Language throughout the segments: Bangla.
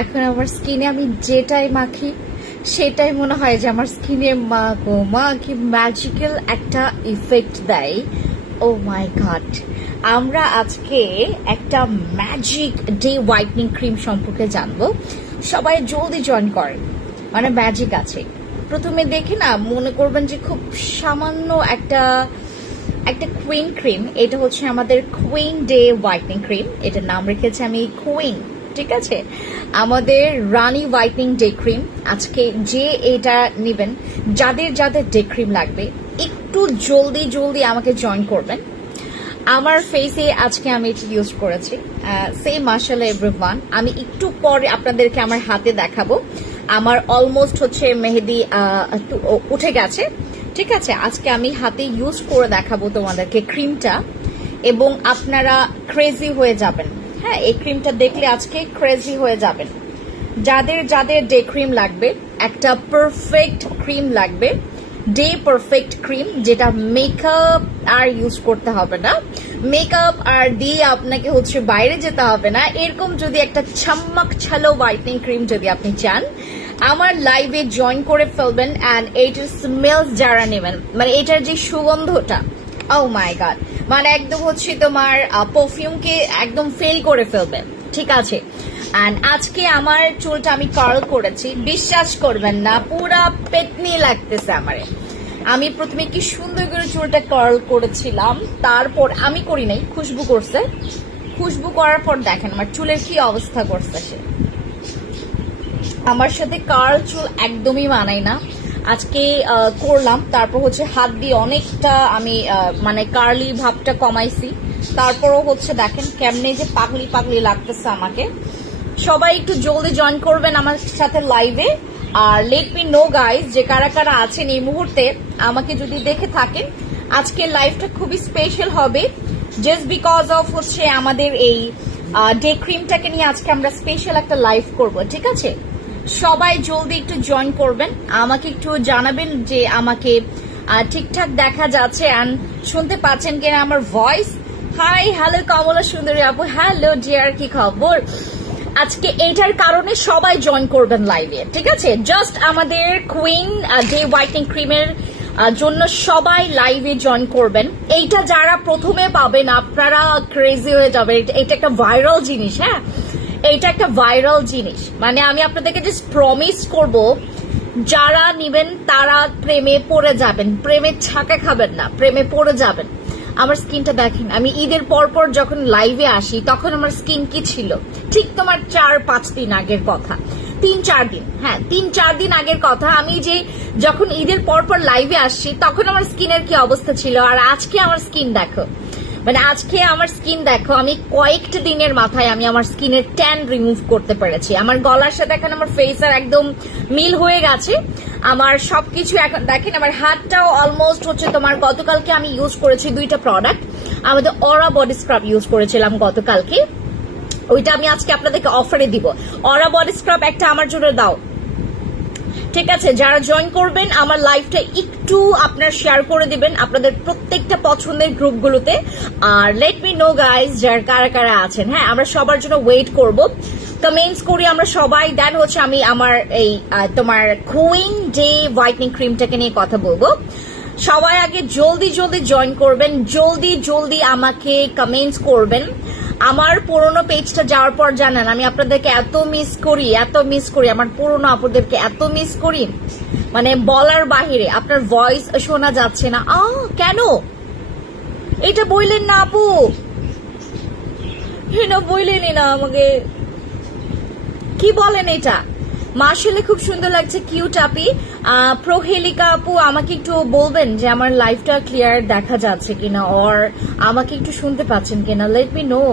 এখন আমার স্কিনে আমি যেটাই মাখি সেটাই মনে হয় যে আমার স্কিনে মা গো মা কি ম্যাজিক্যাল একটা ইফেক্ট দেয়। ও মাই গড, আমরা আজকে একটা ম্যাজিক ডে হোয়াইটনিং ক্রিম সম্পর্কে জানবো। সবাই জলদি জয়েন করেন, মানে ম্যাজিক আছে। প্রথমে দেখে না মনে করবেন যে খুব সামান্য একটা কুইন ক্রিম। এটা হচ্ছে আমাদের কুইন ডে হোয়াইটনিং ক্রিম, এটার নাম রেখেছি আমি কুইন, ঠিক আছে? আমাদের রানী হোয়াইটনিং ডে ক্রিম। আজকে যে এটা নেবেন, যাদের যাদের ডে ক্রিম লাগবে একটু জলদি জলদি আমাকে জয়েন করবেন। আমার ফেসে আজকে আমি এটা ইউজ করেছি। সেই মাশাআল্লাহ এভরিওয়ান, আমি একটু পরে আপনাদেরকে আমার হাতে দেখাবো। আমার অলমোস্ট হচ্ছে মেহেদি উঠে গেছে, ঠিক আছে? আজকে আমি হাতে ইউজ করে দেখাবো তোমাদেরকে ক্রিমটা, এবং আপনারা ক্রেজি হয়ে যাবেন। হ্যাঁ, এই ক্রিমটা দেখলে আজকে ক্রেজি হয়ে যাবেন। যাদের যাদের ডে ক্রিম লাগবে, একটা পারফেক্ট ক্রিম লাগবে, ডে পারফেক্ট ক্রিম, যেটা মেকআপ আর ইউজ করতে হবে না, মেকআপ আর দিয়ে আপনাকে হচ্ছে বাইরে যেতে হবে না, এরকম যদি একটা ছাম্মাক ছালো হোয়াইটনিং ক্রিম যদি আপনি চান, আমার লাইভে জয়েন করে ফেলবেন। অ্যান্ড এইটার স্মেলস যারা নেবেন, মানে এটার যে সুগন্ধটা, ও মাই গড, মানে একদম হচ্ছে তোমার পারফিউমকে একদম ফেল করে ফেলবে, ঠিক আছে? অ্যান্ড আজকে আমার চুলটা আমি কার্ল করেছি, বিশ্বাস করবেন না পুরা পেতনি লাগতেছে আমারে। আমি প্রথমে কি সুন্দর করে চুলটা কার্ল করেছিলাম, তারপর আমি করি নাই, খুশবু করছে। খুশবু করার পর দেখেন আমার চুলের কি অবস্থা করছে সে। আমার সাথে কার্ল চুল একদমই মানায় না। আজকে করলাম, তারপর হচ্ছে হাত দিয়ে অনেকটা আমি মানে কার্লি ভাবটা কমাইছি। তারপরও হচ্ছে দেখেন কেমনে যে পাগলি পাগলি লাগতেছে আমাকে। সবাই একটু জলদি জয়েন করবেন আমার সাথে লাইভে। আর লেট মি নো গাইজ যে কারা কারা আছেন এই মুহূর্তে আমাকে যদি দেখে থাকেন। আজকের লাইভটা খুবই স্পেশাল হবে, জাস্ট বিকজ অফ হচ্ছে আমাদের এই ডে ক্রিমটাকে নিয়ে আজকে আমরা স্পেশাল একটা লাইভ করব, ঠিক আছে? সবাই জলদি একটু জয়েন করবেন, আমাকে একটু জানাবেন যে আমাকে ঠিকঠাক দেখা যাচ্ছে অ্যান্ড শুনতে পাচ্ছেন কিনা আমার ভয়েস। হাই, হ্যালো কমলা সুন্দরী আপু, হ্যালো ডিয়ার, কি খবর? আজকে এইটার কারণে সবাই জয়েন করবেন লাইভে, ঠিক আছে? জাস্ট আমাদের কুইন ডে হোয়াইটনিং ক্রিমের জন্য সবাই লাইভে জয়েন করবেন। এইটা যারা প্রথমে পাবেন আপনারা ক্রেজি হয়ে যাবে। এটা একটা ভাইরাল জিনিস, হ্যাঁ, এইটা একটা ভাইরাল জিনিস। মানে আমি আপনাদেরকে জাস্ট প্রমিস করব, যারা নিবেন তারা প্রেমে পড়ে যাবেন, প্রেমের ছাকা খাবেন না, প্রেমে পড়ে যাবেন। আমার স্কিনটা দেখেন, আমি ঈদের পরপর যখন লাইভে আসি তখন আমার স্কিন কি ছিল, ঠিক তোমার 4-5 দিন আগের কথা, 3-4 দিন, হ্যাঁ 3-4 দিন আগের কথা। আমি যে যখন ঈদের পরপর লাইভে আসছি তখন আমার স্কিনের কি অবস্থা ছিল, আর আজকে আমার স্কিন দেখো, মানে আজকে আমার স্কিন দেখো, আমি কয়েকটা দিনের মাথায় আমি আমার স্কিনের ট্যান রিমুভ করতে পেরেছি। আমার গলার সাথে এখন আমার ফেসের একদম মিল হয়ে গেছে। আমার সবকিছু এখন দেখেন, আমার হাতটাও অলমোস্ট হচ্ছে তোমার, গতকালকে আমি ইউজ করেছি 2টা প্রোডাক্ট। আমাদের অরা বডি স্ক্রাব ইউজ করেছিলাম গতকালকে, ওইটা আমি আজকে আপনাদেরকে অফারে দিব। অরা বডি স্ক্রাব একটা আমার জন্য দাও, ঠিক আছে? যারা জয়েন করবেন আমার লাইভটা একটু আপনার শেয়ার করে দিবেন আপনাদের প্রত্যেকটা পছন্দের গ্রুপগুলোতে। আর লেট মি নো গাইজ যারা কারা কারা আছেন। হ্যাঁ, আমরা সবার জন্য ওয়েট করব, কমেন্টস করি আমরা সবাই। দেন হচ্ছে আমি আমার এই তোমার কুইন ডে হোয়াইটনিং ক্রিমটাকে নিয়ে কথা বলবো। সবাই আগে জলদি জলদি জয়েন করবেন, জলদি জলদি আমাকে কমেন্টস করবেন। আমার পুরোনো পেজটা যাওয়ার পর জানেন আমি আপনাদেরকে এত মিস করি, আমার পুরোনো আপুদেরকে এত মিস করি, মানে বলার বাহিরে। আপনার ভয়েস শোনা যাচ্ছে না, কেন এটা বললেন না আপু? বললেনই না আমাকে, কি বলেন এটা? মাশাআল্লাহ খুব সুন্দর লাগছে, কিউট আপি। প্রহেলিকা আপু আমাকে একটু বলবেন যে আমার লাইভটা ক্লিয়ার দেখা যাচ্ছে কিনা, আর আমাকে একটু শুনতে পাচ্ছেন কিনা, লেট মি নো।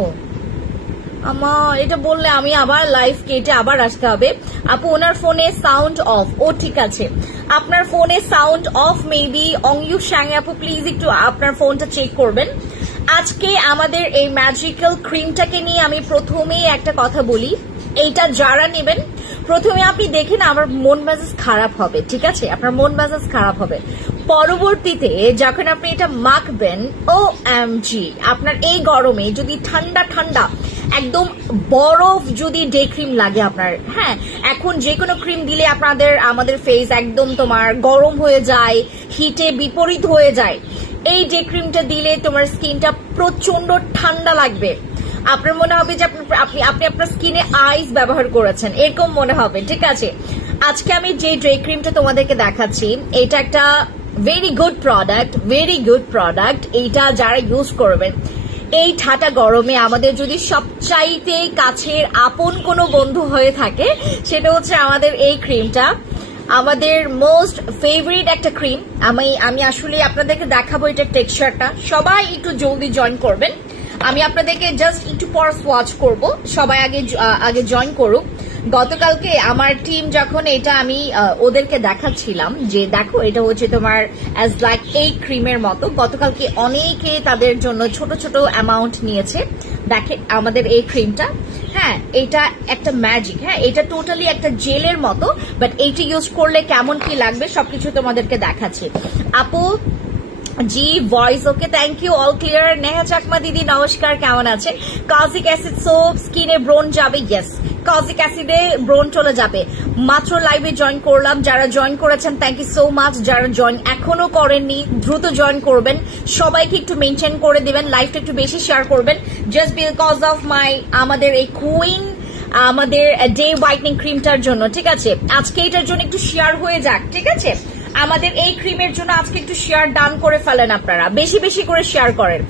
এটা বললে আমি আবার লাইভ কেটে আবার আসতে হবে। আপু ওনার ফোনে সাউন্ড অফ, ও ঠিক আছে, আপনার ফোনে সাউন্ড অফ মেবি। অংয়ু শ্যাং আপু প্লিজ একটু আপনার ফোনটা চেক করবেন। আজকে আমাদের এই ম্যাজিক্যাল ক্রিমটাকে নিয়ে আমি প্রথমেই একটা কথা বলি, এইটা যারা নেবেন প্রথমে আপনি দেখেন আমার মন মেজাজ খারাপ হবে, ঠিক আছে? আপনার মন মেজাজ খারাপ হবে, পরবর্তীতে যখন আপনি এটা মাখবেন, OMG, আপনার এই গরমে যদি ঠান্ডা ঠান্ডা একদম বরফ যদি ডে ক্রিম লাগে আপনার, হ্যাঁ এখন যে কোনো ক্রিম দিলে আমাদের ফেস একদম তোমার গরম হয়ে যায়, হিটে বিপরীত হয়ে যায়, এই ডে ক্রিমটা দিলে তোমার স্কিনটা প্রচন্ড ঠান্ডা লাগবে। আপনার মনে হবে যে আপনি আপনার স্কিনে আইস ব্যবহার করেছেন, এরকম মনে হবে। ঠিক আছে, আজকে আমি যে ডে ক্রিমটা তোমাদেরকে দেখাচ্ছি এটা একটা ভেরি গুড প্রোডাক্ট। এইটা যারা ইউজ করবেন এই ঠাটা গরমে, আমাদের যদি সবচাইতে কাছের আপন কোনো বন্ধু হয়ে থাকে সেটা হচ্ছে আমাদের এই ক্রিমটা, আমাদের মোস্ট ফেভারিট একটা ক্রিম। আমি আসলে আপনাদেরকে দেখাবো এটা টেক্সচারটা। সবাই একটু জলদি জয়েন করবেন, আমি আপনাদেরকে জাস্ট একটু পর সোয়াচ করব, সবাই আগে জয়েন করুক। গতকালকে আমার টিম যখন এটা আমি ওদেরকে দেখাচ্ছিলাম যে দেখো এটা হচ্ছে তোমার অ্যাজ লাইক এই ক্রিমের মতো, গতকালকে অনেকে তাদের জন্য ছোট ছোট অ্যামাউন্ট নিয়েছে। দেখে আমাদের এই ক্রিমটা, হ্যাঁ এটা একটা ম্যাজিক, হ্যাঁ এটা টোটালি একটা জেলের মতো, বাট এইটা ইউজ করলে কেমন কি লাগবে সবকিছু তোমাদেরকে দেখাচ্ছি। আপু জি voice okay, thank you, all clear. Neha Chakma দিদি নমস্কার, কেমন আছেন? কাজিক অ্যাসিড সোপ স্কিনে ব্রোন যাবে, ইয়েস কাজিক অ্যাসিডে ব্রোন চলে যাবে। মাত্র লাইভে জয়েন করলাম, যারা জয়েন করেছেন থ্যাংক ইউ সো মাচ, যারা জয়েন এখনো করেননি দ্রুত জয়েন করবেন, সবাইকে একটু মেনটেন করে দিবেন, লাইভটা একটু বেশি শেয়ার করবেন, জাস্ট বিকজ অফ আমাদের এই কুইন আমাদের ডে হোয়াইটনিং ক্রিমটার জন্য। ঠিক আছে, আজকে এটার জন্য একটু শেয়ার হয়ে যাক। ঠিক আছে, আমাদের এই ক্রিমের জন্য আজকে একটু শেয়ার ডান করে ফেলেন, আপনারা বেশি বেশি করে শেয়ার করেন।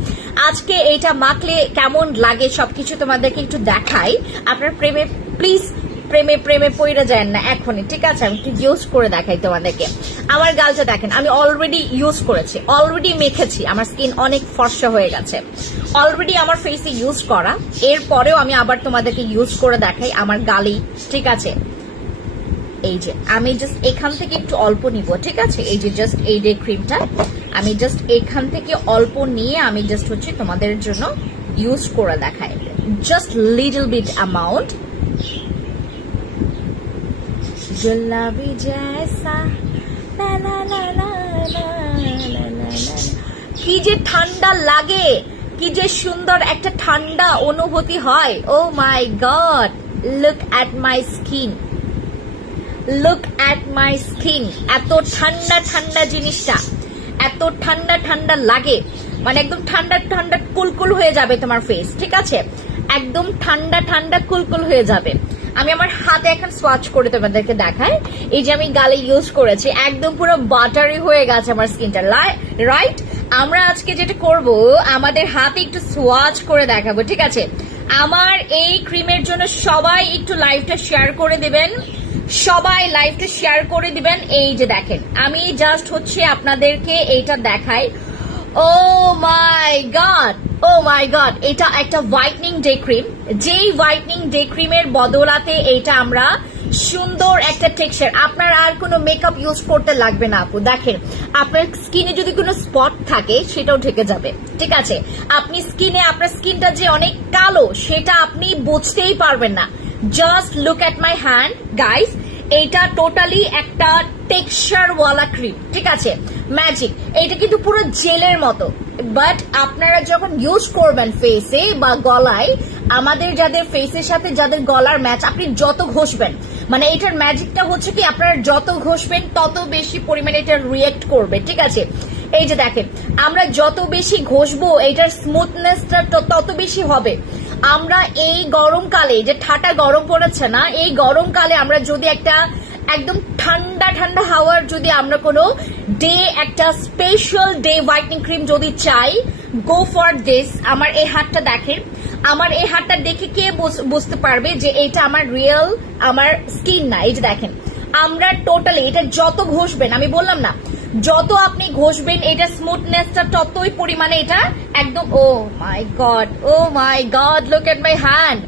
আজকে এটা মাখলে কেমন লাগে সবকিছু তোমাদেরকে একটু দেখাই। আপনার প্লিজ প্রেমে পড়ে যায় না এখনই। ঠিক আছে, আমি একটু ইউজ করে দেখাই তোমাদেরকে। আমার গালটা দেখেন, আমি অলরেডি ইউজ করেছি, অলরেডি মেখেছি, আমার স্কিন অনেক ফর্সা হয়ে গেছে, অলরেডি আমার ফেসে ইউজ করা। এরপরেও আমি আবার তোমাদেরকে ইউজ করে দেখাই আমার গালেই। ঠিক আছে, এই যে আমি জাস্ট এখান থেকে একটু অল্প নিব। ঠিক আছে, এই যে জাস্ট এই ডে ক্রিমটা আমি জাস্ট এখান থেকে অল্প নিয়ে আমি জাস্ট হচ্ছে তোমাদের জন্য ইউজ করে দেখাই, জাস্ট লিটল বিট অ্যামাউন্ট। গুলাবি জैसा লা লা লা লা লা লা, কি যে ঠান্ডা লাগে, কি যে সুন্দর একটা ঠান্ডা অনুভূতি হয়। Oh my god, look at my skin, look at my skin, এত ঠান্ডা ঠান্ডা জিনিসটা, এত ঠান্ডা ঠান্ডা লাগে, মানে একদম ঠান্ডা ঠান্ডা কুলকুল হয়ে যাবে তোমার ফেস। ঠিক আছে, একদম ঠান্ডা ঠান্ডা কুলকুল হয়ে যাবে। আমি আমার হাতে এখন সোয়াচ করে তোমাদেরকে দেখাই, এই যে আমি গালে ইউজ করেছি, একদম পুরো বাটারি হয়ে গেছে আমার স্কিনটা, রাইট? আমরা আজকে যেটা করব, আমাদের হাতে একটু সোয়াচ করে দেখাবো। ঠিক আছে, আমার এই ক্রিমের জন্য সবাই একটু লাইভটা শেয়ার করে দিবেন, সবাই লাইভটা শেয়ার করে দিবেন। এই যে দেখেন, আমি জাস্ট হচ্ছে আপনাদেরকে এইটা দেখাই। ও মাই গড, এটা একটা হোয়াইটনিং ডে ক্রিম, যেই হোয়াইটনিং ডে ক্রিমের বদলাতে এইটা আমরা সুন্দর একটা টেক্সচার, আপনার আর কোনো মেকআপ ইউজ করতে লাগবে না আপু। দেখেন আপনার স্কিনে যদি কোনো স্পট থাকে সেটাও ঢেকে যাবে। ঠিক আছে, আপনি স্কিনে আপনার স্কিনটা যে অনেক কালো সেটা আপনি বুঝতেই পারবেন না। Just look at my hand guys, এইটা টোটালি একটা টেক্সচার ওয়ালা ক্রিম। ঠিক আছে, ম্যাজিক, এইটা কিন্তু পুরো জেলের মতো, বাট আপনারা যখন ইউজ করবেন ফেসে বা গলায়, আমাদের যাদের ফেসের সাথে যাদের গলার ম্যাচ, আপনি যত ঘষবেন, মানে এটার ম্যাজিকটা হচ্ছে কি আপনারা যত ঘষবেন তত বেশি পরিমাণে এটা রিয়েক্ট করবে। ঠিক আছে, এই যে দেখেন, আমরা যত বেশি ঘষবো এটার স্মুথনেসটা তত বেশি হবে। আমরা এই গরমকালে, যে ঠাটা গরম পড়েছে না, এই গরমকালে আমরা যদি একটা একদম ঠান্ডা ঠান্ডা হাওয়ার যদি আমরা কোনো ডে, একটা স্পেশাল ডে হোয়াইটনিং ক্রিম যদি চাই, গো ফর দিস। আমার এই হাতটা দেখেন, আমার এই হাতটা দেখে কে বুঝতে পারবে যে এটা আমার রিয়েল আমার স্কিন না। এই যে দেখেন, আমরা টোটালি এটা যত ঘষবেন, আমি বললাম না, যত আপনি ঘষবেন এটা স্মুথনেসটা ততই পরিমাণে এটা একদম। Oh my god, look at my hand.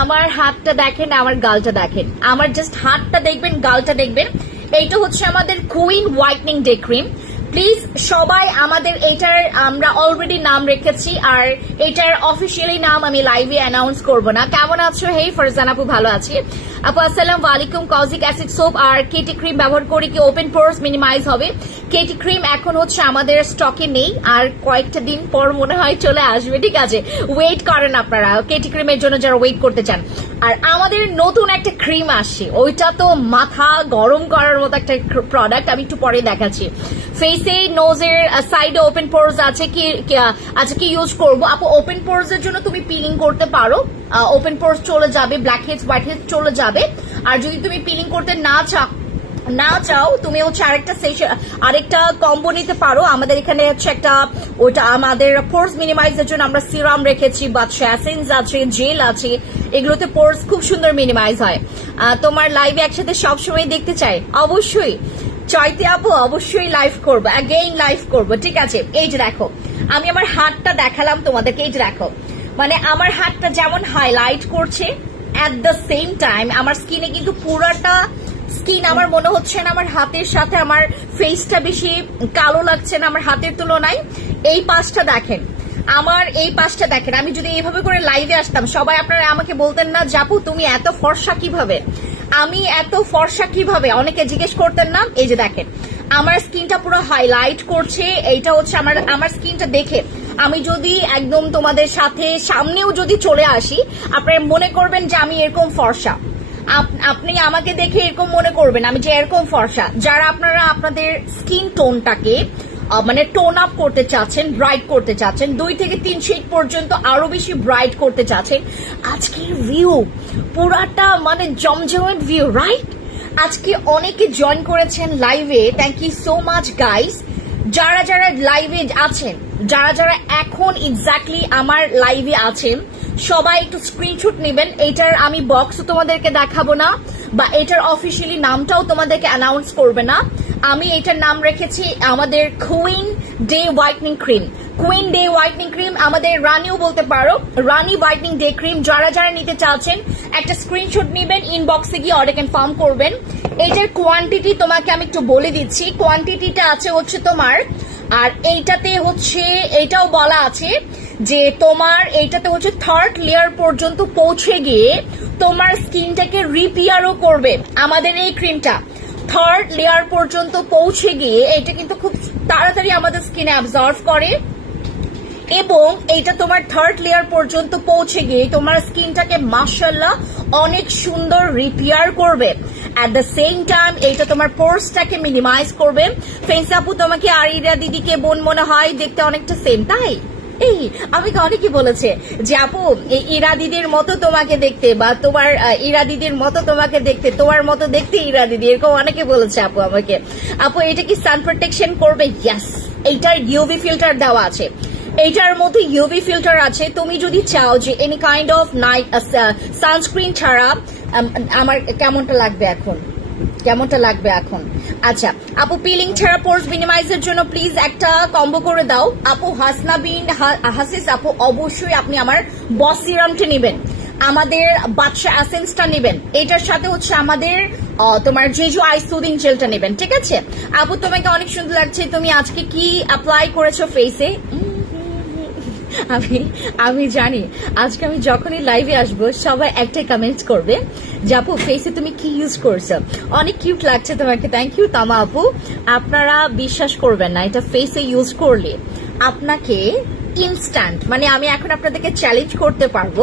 আমার হাতটা দেখেন, আমার গালটা দেখেন, আমার জাস্ট হাতটা দেখবেন, গালটা দেখবেন। এইটা হচ্ছে আমাদের queen whitening day cream. Please সবাই আমাদের এটার আমরা অলরেডি নাম রেখেছি, আর এটার অফিসিয়ালি নাম আমি লাইভে অ্যানাউন্স করব না। কেমন আছো? হেই ফারজান আপু, ভালো আছি আপু, আসসালামু আলাইকুম। কজিক অ্যাসিড সোপ আর কেটি ক্রিম ব্যবহার করে কি ওপেন পোরস মিনিমাইজ হবে? কেটি ক্রিম এখন হচ্ছে আমাদের স্টকে নেই, আর কয়েকটা দিন পর মনে হয় চলে আসবে, ঠিক আছে? ওয়েট করেন আপনারা কেটি ক্রিমের জন্য যারা ওয়েট করতে চান। আর আমাদের নতুন একটা ক্রিম আসছে, ওইটা তো মাথা গরম করার মতো একটা প্রোডাক্ট, আমি একটু পরে দেখাচ্ছি। ফেসে নোজের সাইডে ওপেন পোরস আছে কি কি ইউজ করব আপু? ওপেন পোরস এর জন্য তুমি পিলিং করতে পারো, ওপেন পোরস চলে যাবে, ব্ল্যাক হেডস হোয়াইট হেডস চলে যাবে। আর যদি তুমি পিলিং করতে না চাও তুমি হচ্ছে আরেকটা কম্বো নিতে পারো। আমাদের এখানে হচ্ছে একটা, ওটা আমাদের পোরস মিনিমাইজের জন্য আমরা সিরাম রেখেছি, বাচ্চা এসেন্স আছে, জেল আছে, এগুলোতে পোরস খুব সুন্দর মিনিমাইজ হয়। তোমার লাইভে একসাথে সবসময় দেখতে চাই, অবশ্যই চাইতে আপু, অবশ্যই লাইভ করবো, অ্যাগেইন লাইভ করবো, ঠিক আছে? এই যে দেখো, আমি আমার হাতটা দেখালাম তোমাদেরকে, এই যে দেখো, মানে আমার হাতটা যেমন হাইলাইট করছে, অ্যাট দ্য সেম টাইম আমার স্কিনে কিন্তু পুরাটা স্কিন আমার মনে হচ্ছে না আমার হাতের সাথে আমার ফেসটা বেশি কালো লাগছে না আমার হাতের তুলনায়। এই পাশটা দেখেন, আমার এই পাশটা দেখেন, আমি যদি এইভাবে করে লাইভে আসতাম সবাই আপনারা আমাকে বলতেন না জাপু তুমি এত ফর্সা কিভাবে, আমি এত ফর্সা কিভাবে, অনেকে জিজ্ঞেস করতেন না? এই যে দেখেন আমার স্কিনটা পুরো হাইলাইট করছে, এইটা হচ্ছে আমার স্কিনটা দেখে আমি যদি একদম তোমাদের সাথে সামনেও যদি চলে আসি আপনারা মনে করবেন যে আমি এরকম ফর্সা, আপনি আমাকে দেখে এরকম মনে করবেন আমি যে এরকম ফর্সা। যারা আপনারা আপনাদের স্কিন টোনটাকে মানে টোন আপ করতে চাচ্ছেন, ব্রাইট করতে চাচ্ছেন, 2 থেকে 3 শেড পর্যন্ত আরো বেশি ব্রাইট করতে চাচ্ছেন, আজকের ভিউ পুরাটা মানে জমজমেট ভিউ, রাইট? আজকে অনেকে জয়েন করেছেন লাইভে, thank you so much guys. যারা যারা লাইভে আছেন, যারা এখন এক্স্যাক্টলি আমার লাইভে আছেন, সবাই একটু স্ক্রিনশট নেবেন। এটার আমি বক্সও তোমাদেরকে দেখাবো না, বা এটার অফিসিয়ালি নামটাও তোমাদেরকে অ্যানাউন্স করবে না। আমি এটার নাম রেখেছি আমাদের queen day whitening cream. Queen day whitening cream, আমাদের রানিও বলতে পারো, রানি হোয়াইটনিং ডে ক্রিম। যারা যারা নিতে চাচ্ছেন একটা স্ক্রিনশট নেবেন, ইনবক্সে গিয়ে অর্ডার কনফার্ম করবেন। এটার কোয়ান্টিটি তোমাকে আমি একটু বলে দিচ্ছি, কোয়ান্টিটিটা আছে হচ্ছে তোমার, আর এইটাতে হচ্ছে এটাও বলা আছে যে তোমার এইটাতে হচ্ছে 3rd লেয়ার পর্যন্ত পৌঁছে গিয়ে তোমার স্কিনটাকে রিপেয়ারও করবে। আমাদের এই ক্রিমটা 3rd লেয়ার পর্যন্ত পৌঁছে গিয়ে এটা কিন্তু খুব তাড়াতাড়ি আমাদের স্কিনে অ্যাবজর্ব করে, এবং এটা তোমার 3rd লেয়ার পর্যন্ত পৌঁছে গিয়ে তোমার স্কিনটাকে মাশাআল্লাহ অনেক সুন্দর রিপেয়ার করবে। অ্যাট দ্য সেম টাইম এটা তোমার পোরসটাকে মিনিমাইজ করবে। ফেন্স আপু তোমাকে আর ইরা দিদিকে বোন মনে হয়, দেখতে অনেকটা সেম, তাই? এই আমাকে অনেকেই বলেছে যে আপু ইরা দিদির মতো তোমাকে দেখতে, বা তোমার ইরা দিদির মতো তোমাকে দেখতে, তোমার মতো দেখতে ইরা দিদি, এরকম অনেকে বলেছে আপু আমাকে। আপু এটা কি সান প্রোটেকশন করবে? ইয়েস, এইটার ইউভি ফিল্টার দেওয়া আছে, এইটার মধ্যে ইউভি ফিল্টার আছে। তুমি যদি চাও যে any kind of night sunscreen ছাড়া আমার কেমনটা লাগবে এখন? আচ্ছা আপু, পিলিং ছাড়া পোরস মিনিমাইজের জন্য প্লিজ একটা কম্বো করে দাও আপু। হাসনা বিন হাসিস আপু, অবশ্যই আপনি আমার বস সিরামটা নেবেন, আমাদের বাচ্চা এসেন্সটা নেবেন, এটার সাথে হচ্ছে আমাদের তোমার জেজু আই সুদিং জেলটা নেবেন, ঠিক আছে? আপু তোমাকে অনেক সুন্দর লাগছে, তুমি আজকে কি অ্যাপ্লাই করেছো ফেসে? আমি জানি আজকে আমি যখনই লাইভে আসবো সবাই একটাই কমেন্টস করবে যে আপু ফেসে তুমি কি ইউজ করছো, অনেক কিউট লাগছে তোমাকে। থ্যাংক ইউ তামা আপু। আপনারা বিশ্বাস করবেন না, এটা ফেসে ইউজ করলে আপনাকে ইনস্ট্যান্ট, মানে আমি এখন আপনাদেরকে চ্যালেঞ্জ করতে পারবো,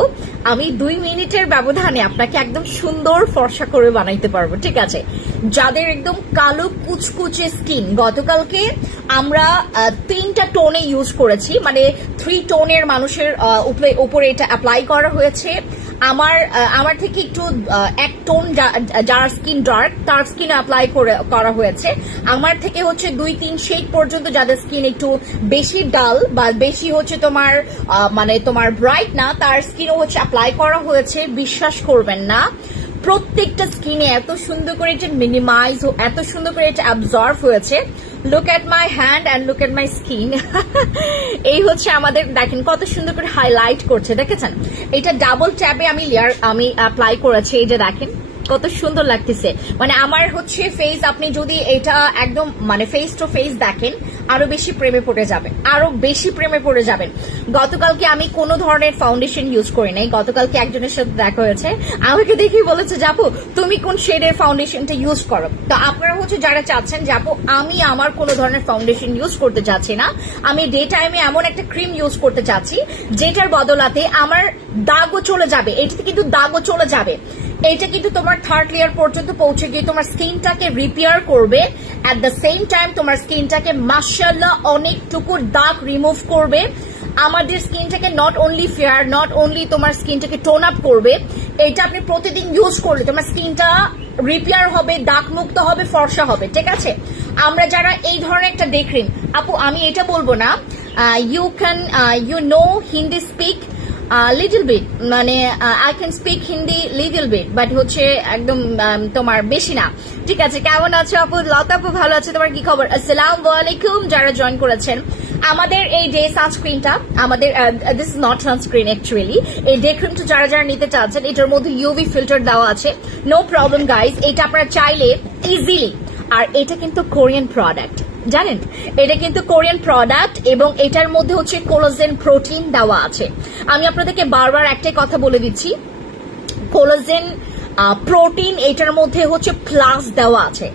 আমি 2 মিনিটের ব্যবধানে আপনাকে একদম সুন্দর ফর্সা করে বানাইতে পারবো, ঠিক আছে? যাদের একদম কালো কুচকুচে স্কিন, গতকালকে আমরা 3টা টোনে ইউজ করেছি, মানে 3 টোনের মানুষের উপরে এটা অ্যাপ্লাই করা হয়েছে। আমার থেকে একটু 1 টোন যার স্কিন ডার্ক তার স্কিন অ্যাপ্লাই করা হয়েছে। আমার থেকে হচ্ছে 2-3 শেড পর্যন্ত যাদের স্কিন একটু বেশি ডাল বা বেশি হচ্ছে তোমার মানে তোমার ব্রাইট না, তার স্কিনও হচ্ছে অ্যাপ্লাই করা হয়েছে। বিশ্বাস করবেন না, প্রত্যেকটা স্কিনে এত সুন্দর করে এটা মিনিমাইজ, এত সুন্দর করে এটা অ্যাবজর্ব হয়েছে। Look at my hand and look at my skin. এই হচ্ছে আমাদের, দেখেন কত সুন্দর করে হাইলাইট করছে, দেখেছেন? এটা ডাবল ট্যাবে আমি অ্যাপ্লাই করেছি, এই যে দেখেন কত সুন্দর লাগতেছে, মানে আমার হচ্ছে ফেস, আপনি যদি এটা একদম মানে ফেস টু ফেস দেখেন আরো বেশি প্রেমে পড়ে যাবেন, আরো বেশি প্রেমে পড়ে যাবেন। গতকালকে আমি কোনো ধরনের ফাউন্ডেশন ইউজ করি নাই, গতকালকে একজনের সাথে দেখা হয়েছে, আমাকে দেখেই বলেছে যাবো তুমি কোন শেডের ফাউন্ডেশনটা ইউজ করো। তো আপনারা হচ্ছে যারা চাচ্ছেন যাবো আমি আমার কোনো ধরনের ফাউন্ডেশন ইউজ করতে চাচ্ছি না, আমি ডে টাইমে এমন একটা ক্রিম ইউজ করতে চাচ্ছি যেটার বদলাতে আমার দাগও চলে যাবে, এটাতে কিন্তু দাগও চলে যাবে, এটা কিন্তু তোমার থার্ড লেয়ার পর্যন্ত পৌঁছে গিয়ে তোমার স্কিনটাকে রিপেয়ার করবে, এট দ্য সেম টাইম তোমার স্কিনটাকে মাশাআল্লাহ অনেকটুকু দাগ রিমুভ করবে, আমাদের স্কিনটাকে not only fair, not only তোমার স্কিনটাকে টোন আপ করবে। এটা আপনি প্রতিদিন ইউজ করলে তোমার স্কিনটা রিপেয়ার হবে, দাগ মুক্ত হবে, ফর্সা হবে, ঠিক আছে। আমরা যারা এই ধরনের একটা ডে ক্রিম, আপু আমি এটা বলবো না, you can you know Hindi speak little bit, মানে I can speak Hindi little bit, but হচ্ছে একদম তোমার বেশি না, ঠিক আছে। কেমন আছো আপু? লতা আপু ভালো আছে, তোমার কি খবর? আসসালামু আলাইকুম যারা জয়েন করেছেন। আমাদের এই ডে সানস্ক্রিনটা, আমাদের this is not sunscreen actually, এই ডে ক্রিমটা যারা যারা নিতে চাচ্ছেন এটার মধ্যে ইউভি ফিল্টার দেওয়া আছে, নো প্রবলেম গাইজ, এটা আপনারা চাইলে ইজিলি, আর এটা কিন্তু কোরিয়ান প্রোডাক্ট জানেন, এটা কিন্তু কোরিয়ান প্রোডাক্ট এবং এটার মধ্যে হচ্ছে কোলাজেন প্রোটিন দেওয়া আছে। আমি আপনাদেরকে বারবার একটাই কথা বলে দিচ্ছি, কোলাজেন প্রোটিন এটার মধ্যে হচ্ছে প্লাস দেওয়া আছে,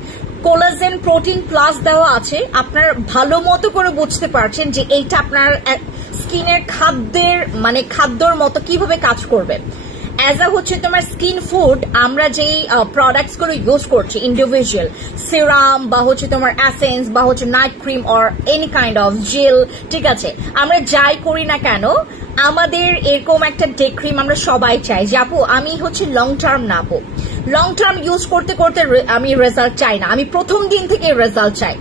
কোলাজেন প্রোটিন প্লাস দেওয়া আছে। আপনার ভালো মতো করে বুঝতে পারছেন যে এইটা আপনার স্কিনের খাদ্যের মানে খাদ্যর মতো কিভাবে কাজ করবে। অ্যাজ আ হচ্ছে তোমার স্কিন ফুড, আমরা যেই প্রোডাক্টস গুলো ইউজ করছি ইন্ডিভিজুয়াল সিরাম বা হচ্ছে তোমার অ্যাসেন্স বা হচ্ছে night cream or any kind of gel, ঠিক আছে, আমরা যাই করি না কেন আমাদের এরকম একটা ডে ক্রিম আমরা সবাই চাই যে আপু আমি হচ্ছে লং টার্ম না, আপু লং টার্ম ইউজ করতে করতে আমি রেজাল্ট চাই না, আমি প্রথম দিন থেকে রেজাল্ট চাই।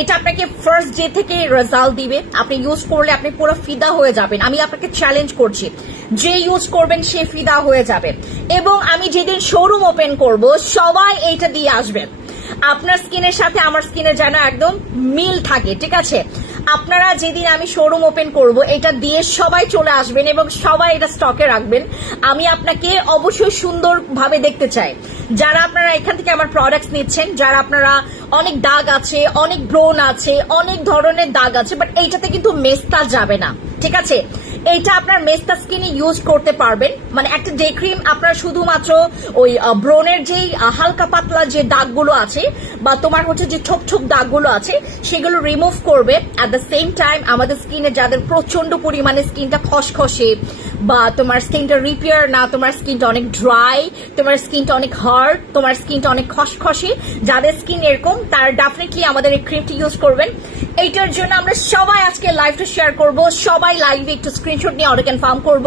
এটা আপনাকে ফার্স্ট ডে থেকে রেজাল্ট দিবে, আপনি ইউজ করলে আপনি পুরো ফিদা হয়ে যাবেন, আমি আপনাকে চ্যালেঞ্জ করছি, যে ইউজ করবেন সে ফিদা হয়ে যাবে। এবং আমি যেদিন শোরুম ওপেন করব সবাই এইটা দিয়ে আসবেন, আপনার স্কিনের সাথে আমার স্কিনের যেন একদম মিল থাকে, ঠিক আছে। আপনারা যেদিন আমি শোরুম ওপেন করব এটা দিয়ে সবাই চলে আসবেন এবং সবাই এটা স্টকে রাখবেন, আমি আপনাকে অবশ্যই সুন্দরভাবে দেখতে চাই। যারা আপনারা এখান থেকে আমার প্রোডাক্টস নিচ্ছেন, যারা আপনারা অনেক দাগ আছে, অনেক ব্রণ আছে, অনেক ধরনের দাগ আছে, বাট এইটাতে কিন্তু মেস্তা যাবে না, ঠিক আছে। এইটা আপনার মেস্তা স্কিনে ইউজ করতে পারবেন, মানে একটা ডে ক্রিম আপনার শুধুমাত্র ওই ব্রণের যেই হালকা পাতলা যে দাগগুলো আছে বা তোমার হচ্ছে যে ছোপ ছোপ দাগগুলো আছে সেগুলো রিমুভ করবে, অ্যাট দ্য সেম টাইম আমাদের স্কিনে যাদের প্রচন্ড পরিমাণে স্কিনটা খসখসে বা তোমার স্কিনটা রিপেয়ার না, তোমার স্কিনটা অনেক ড্রাই, তোমার স্কিনটা অনেক হার্ড, তোমার স্কিনটা অনেক খসখসে, যাদের স্কিন এরকম তারা ডেফিনেটলি আমাদের এই ক্রিমটি ইউজ করবেন। এইটার জন্য আমরা সবাই আজকে লাইভটা শেয়ার করব, সবাই লাইভে একটু স্ক্রিনশট নিয়ে অর্ডার কনফার্ম করব।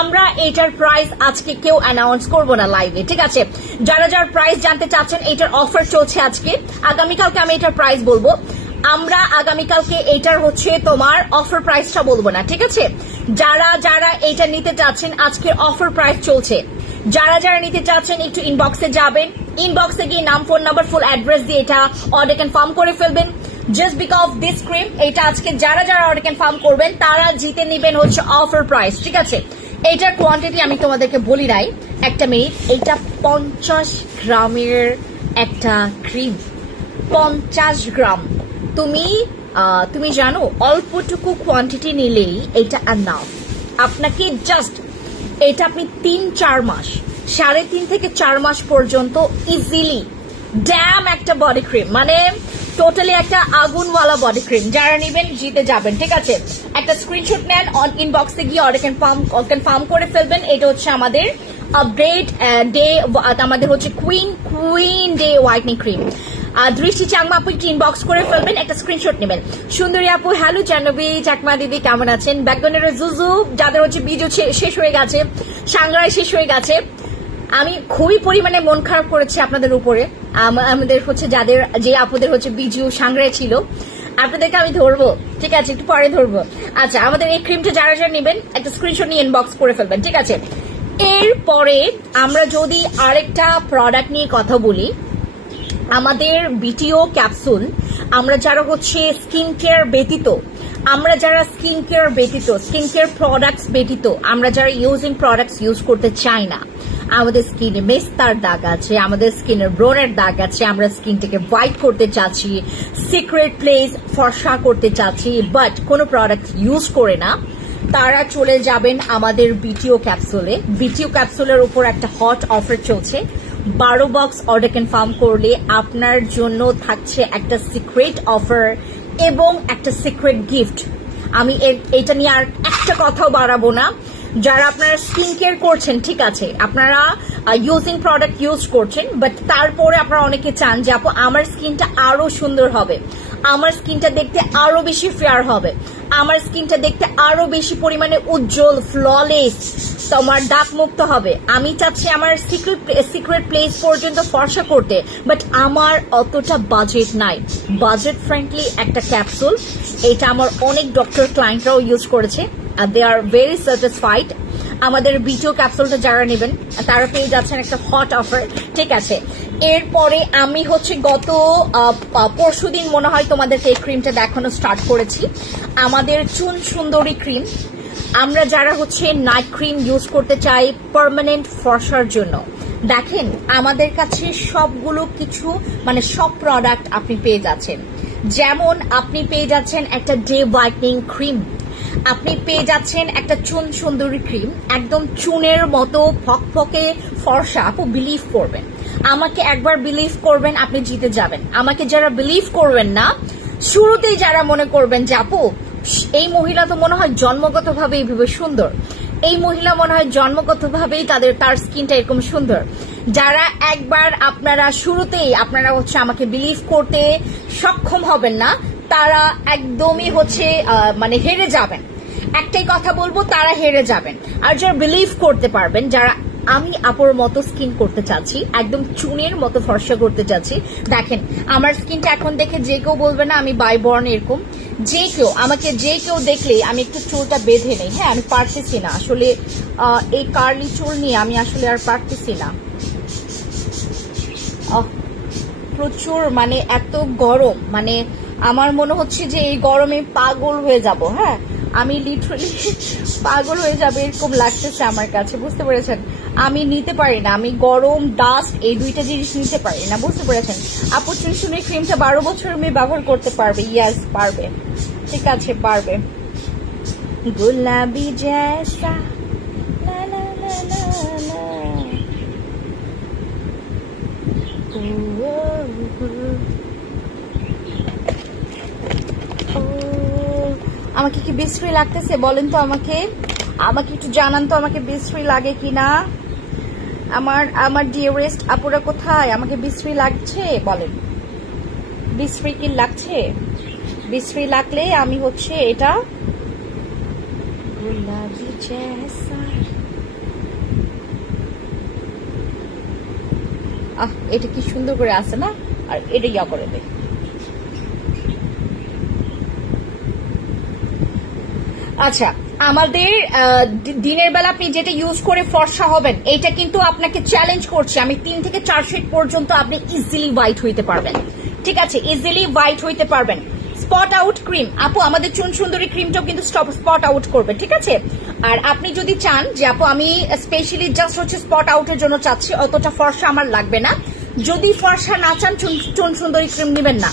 আমরা এটার প্রাইস আজকে কেউ অ্যানাউন্স করবো না লাইভে, ঠিক আছে। যারা যার প্রাইস জানতে চাচ্ছেন, এটার অফার চলছে আজকে, আগামীকালকে আমি এটার প্রাইস বলবো, আমরা আগামীকালকে এটার হচ্ছে তোমার অফার প্রাইসটা বলবো না, ঠিক আছে। যারা যারা এটা নিতে চাচ্ছেন আজকের অফার প্রাইস চলছে, যারা যারা নিতে চাচ্ছেন একটু ইনবক্সে যাবেন, ইনবক্সে গিয়ে নাম, ফোন নাম্বার, ফুল অ্যাড্রেস দিয়ে এটা অর্ডার কনফার্ম করে ফেলবেন। Just because of this cream, এটা আজকে যারা যারা অর্ডার কনফার্ম করবেন তারা জিতে নেবেন হচ্ছে অফার প্রাইস, ঠিক আছে। এইটার কোয়ান্টিটি আমি তোমাদেরকে বলি নাই, একটা মিনিট, এটা 50 গ্রামের একটা ক্রিম, 50 গ্রাম। তুমি জানো অল্পটুকু কোয়ান্টিটি নিলেই এটা এনাফ, আপনাকে জাস্ট এটা আপনি 3-4 মাস, 3.5 থেকে 4 মাস পর্যন্ত ইজিলি ড্যাম একটা বডি ক্রিম, মানে টোটালি একটা আগুনওয়ালা বডি ক্রিম। যারা নেবেন জিতে যাবেন, ঠিক আছে। একটা স্ক্রিনশট নেন, ইনবক্সে গিয়ে অর্ডার কনফার্ম করে ফেলবেন। এটা হচ্ছে আমাদের আপডেট ডে, আমাদের হচ্ছে কুইন ডে হোয়াইটনিং ক্রিম। দৃষ্টি চাকমা আপু একটু ইনবক্স করে ফেলবেন, একটা স্ক্রিনশট নেবেন। সুন্দরী আপু হ্যালো, জাহ্নবী চাকমা দিদি কেমন আছেন? ব্যাকগ্রাউন্ডের জুজু, যাদের হচ্ছে বিজু শেষ হয়ে গেছে, সাংগ্রাই শেষ হয়ে গেছে, আমি খুবই পরিমাণে মন খারাপ করেছি আপনাদের উপরে। আমাদের হচ্ছে যাদের যে আপুদের হচ্ছে বিজু সাংগ্রাই ছিল, আপনাদেরকে আমি ধরবো, ঠিক আছে, একটু পরে ধরবো। আচ্ছা, আমাদের এই ক্রিমটা যারা যারা নেবেন একটা স্ক্রিনশট নিয়ে ইনবক্স করে ফেলবেন, ঠিক আছে। এরপরে আমরা যদি আরেকটা প্রোডাক্ট নিয়ে কথা বলি, আমাদের বিটিও ক্যাপসুল, আমরা যারা হচ্ছে স্কিন কেয়ার ব্যতীত, আমরা যারা স্কিন কেয়ার প্রোডাক্টস ব্যতীত, আমরা যারা ইউজিং প্রোডাক্টস ইউজ করতে চাই না, আমাদের স্কিনে মেস্তার দাগ আছে, আমাদের স্কিনের ব্রণের দাগ আছে, আমরা স্কিনটাকে হোয়াইট করতে চাচ্ছি, সিক্রেট প্লেস ফর্সা করতে চাচ্ছি, বাট কোনো প্রোডাক্ট ইউজ করে না, তারা চলে যাবেন আমাদের বিটিও ক্যাপসুলে। বিটিও ক্যাপসুলের উপর একটা হট অফার চলছে। 12 বক্স অর্ডার কনফার্ম করলে আপনার জন্য থাকছে একটা সিক্রেট অফার এবং একটা সিক্রেট গিফট। আমি এটা নিয়ে আর একটা কথাও বাড়াবো না। যারা আপনারা স্কিন কেয়ার করছেন, ঠিক আছে, আপনারা ইউজিং প্রোডাক্ট ইউজ করছেন, বাট তারপরে আপনারা অনেকে চান যে আপু আমার স্কিনটা আরো সুন্দর হবে, আমার স্কিনটা দেখতে আরো বেশি ফেয়ার হবে, আমার স্কিনটা দেখতে আরো বেশি পরিমাণে উজ্জ্বল, ফ্ললেস, তোমার দাগ মুক্ত হবে, আমি চাচ্ছি আমার সিক্রেট প্লেস পর্যন্ত ফর্সা করতে, বাট আমার অতটা বাজেট নাই। বাজেট ফ্রেন্ডলি একটা ক্যাপসুল, এটা আমার অনেক ডক্টর ক্লায়েন্টরাও ইউজ করেছে, দে আর ভেরি স্যাটিসফাইড। আমাদের বিটিও ক্যাপসুলটা যারা নেবেন তারা পেয়ে যাচ্ছেন একটা হট অফার, ঠিক আছে। এরপরে আমি হচ্ছে গত পরশুদিন মনে হয় তোমাদেরকে এই ক্রিমটা দেখানো স্টার্ট করেছি, আমাদের চুন সুন্দরী ক্রিম। আমরা যারা হচ্ছে নাইট ক্রিম ইউজ করতে চাই পার্মানেন্ট ফর্সার জন্য, দেখেন আমাদের কাছে সবগুলো কিছু মানে সব প্রোডাক্ট আপনি পেয়ে যাচ্ছেন। যেমন আপনি পেয়ে যাচ্ছেন একটা ডে হোয়াইটনিং ক্রিম, আপনি পেয়ে যাচ্ছেন একটা চুন সুন্দরী ক্রিম, একদম চুনের মতো ফকফকে ফর্সা। আপু বিলিভ করবেন, আমাকে একবার বিলিভ করবেন, আপনি জিতে যাবেন। আমাকে যারা বিলিভ করবেন না, শুরুতেই যারা মনে করবেন যে আপু এই মহিলা তো মনে হয় জন্মগতভাবে এইভাবে সুন্দর, এই মহিলা মনে হয় জন্মগতভাবেই তার স্কিনটা এরকম সুন্দর, যারা একবার আপনারা শুরুতেই আপনারা হচ্ছে আমাকে বিলিভ করতে সক্ষম হবেন না, তারা একদমই হচ্ছে মানে হেরে যাবেন। একটাই কথা বলবো, তারা হেরে যাবেন। আর যারা বিলিভ করতে পারবেন, যারা আমি আপুর মতো স্কিন করতে চাচ্ছি, একদম চুনের মতো ফর্সা করতে চাচ্ছি, দেখেন আমার স্কিনটা এখন দেখে যে কেউ বলবে না আমি বাইবর্ন এরকম। যে কেউ দেখলে আমি একটু চুলটা বেঁধে নেই, হ্যাঁ আমি পারতেছি না আসলে, এই কার্লি চুল নিয়ে আমি আসলে আর পারতেছি না, প্রচুর মানে এত গরম, মানে আমার মনে হচ্ছে যে এই গরমে পাগল হয়ে যাব, হ্যাঁ আমি লিটারালি পাগল হয়ে যাবে এরকম লাগতেছে আমার কাছে, বুঝতে পেরেছেন। আমি নিতে পারি না, আমি গরম ডাস্ট এই দুইটা জিনিস নিতে পারি না, বুঝতে পেরেছেন। আপু চুনসুনির ক্রিমটা 12 বছর মেয়ে ব্যবহার করতে পারবে? ইয়াস পারবে, ঠিক আছে পারবে। গুলাবি জैसा না না না না না, আমাকে কি বিশ্রী লাগতেছে বলেন তো, আমাকে একটু জানান তো, আমাকে বিশ্রী লাগে কিনা। আমার ডিয়ারেস্ট আপুরা কোথায়, আমাকে বিশ্রী লাগছে বলেন, বিশ্রী কি লাগছে? বিশ্রী লাগলে আমি হচ্ছে এটা গুলাবি জैसा, এটা কি সুন্দর করে আসে না, আর এটা ইয়া করে দে। আচ্ছা, আমাদের দিনের বেলা আপনি যেটা ইউজ করে ফর্সা হবেন, এটা কিন্তু আপনাকে চ্যালেঞ্জ করছে, আমি 3 থেকে 4 শেড পর্যন্ত আপনি ইজিলি হোয়াইট হইতে পারবেন, ঠিক আছে, ইজিলি হোয়াইট হইতে পারবেন। স্পট আউট ক্রিম, আপু আমাদের চুন সুন্দরী ক্রিমটাও কিন্তু স্পট আউট করবে, ঠিক আছে। আর আপনি যদি চান যে আপু আমি স্পেশালি জাস্ট হচ্ছে স্পট আউটের জন্য চাচ্ছি, অতটা ফর্সা আমার লাগবে না, যদি ফর্সা না চান চুন সুন্দরী ক্রিম নেবেন না।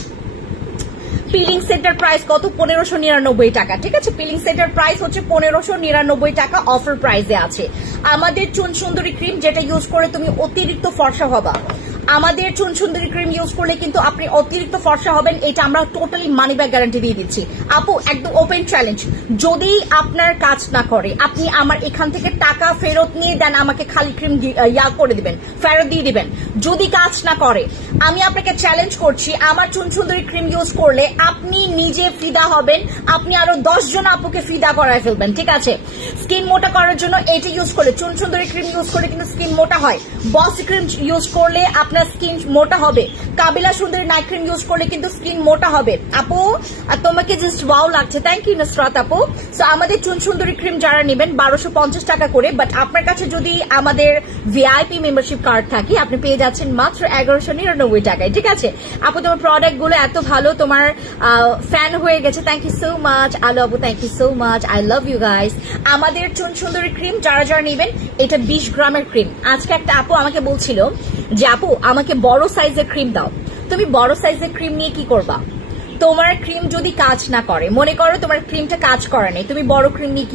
পিলিং সেটের প্রাইস কত? 1599 টাকা, ঠিক আছে। পিলিং সেটের প্রাইস হচ্ছে 1599 টাকা, অফার প্রাইসে আছে। আমাদের চুন সুন্দরী ক্রিম যেটা ইউজ করে তুমি অতিরিক্ত ফর্সা হবা, আমাদের চুন সুন্দরী ক্রিম ইউজ করলে কিন্তু আপনি অতিরিক্ত ফর্সা হবেন, এটা আমরা টোটালি মানি ব্যাক গ্যারান্টি দিয়ে দিচ্ছি। আপু একদম ওপেন চ্যালেঞ্জ, যদি আপনার কাজ না করে আপনি আমার এখান থেকে টাকা ফেরত নিয়ে দেন, আমাকে খালি ক্রিম ইয়া করে দিবেন, ফেরত দিয়ে দিবেন। যদি কাজ না করে আমি আপনাকে চ্যালেঞ্জ করছি, আমার চুন সুন্দরী ক্রিম ইউজ করলে আপনি নিজে ফিদা হবেন, আপনি আরো 10 জন আপুকে ফিদা করায় ফেলবেন, ঠিক আছে। স্কিন মোটা করার জন্য এটা ইউজ করলে, চুন সুন্দরী ক্রিম ইউজ করলে কিন্তু স্কিন মোটা হয়। বস ক্রিম ইউজ করলে আপনার আপনার স্কিন মোটা হবে। কাবিলা সুন্দরী নাইট ক্রিম ইউজ করলে কিন্তু স্কিন মোটা হবে আপু। আর তোমাকে জাস্ট ওয়াও লাগছে, থ্যাংক ইউ নুসরাত আপু। সো আমাদের চুন সুন্দরী ক্রিম যারা নেবেন 1250 টাকা করে, বাট আপনার কাছে যদি আমাদের ভিআইপি মেম্বারশিপ কার্ড থাকে আপনি পেয়ে যাচ্ছেন মাত্র 1199 টাকায়। ঠিক আছে আপু, তোমার প্রোডাক্ট গুলো এত ভালো, তোমার ফ্যান হয়ে গেছে। Thank you so much Alo আপু, thank you so much, I love you guys. আমাদের চুন সুন্দরী ক্রিম যারা যারা নেবেন, এটা 20 গ্রামের ক্রিম। আজকে একটা আপু আমাকে বলছিল যে আপু আমাকে বড় সাইজের ক্রিম দাও। তুমি বড় সাইজের ক্রিম নিয়ে কি করবা? তোমার ক্রিম যদি কাজ না করে, মনে করো তোমার ক্রিমটা কাজ করে নাই, তুমি বড় ক্রিম নিয়ে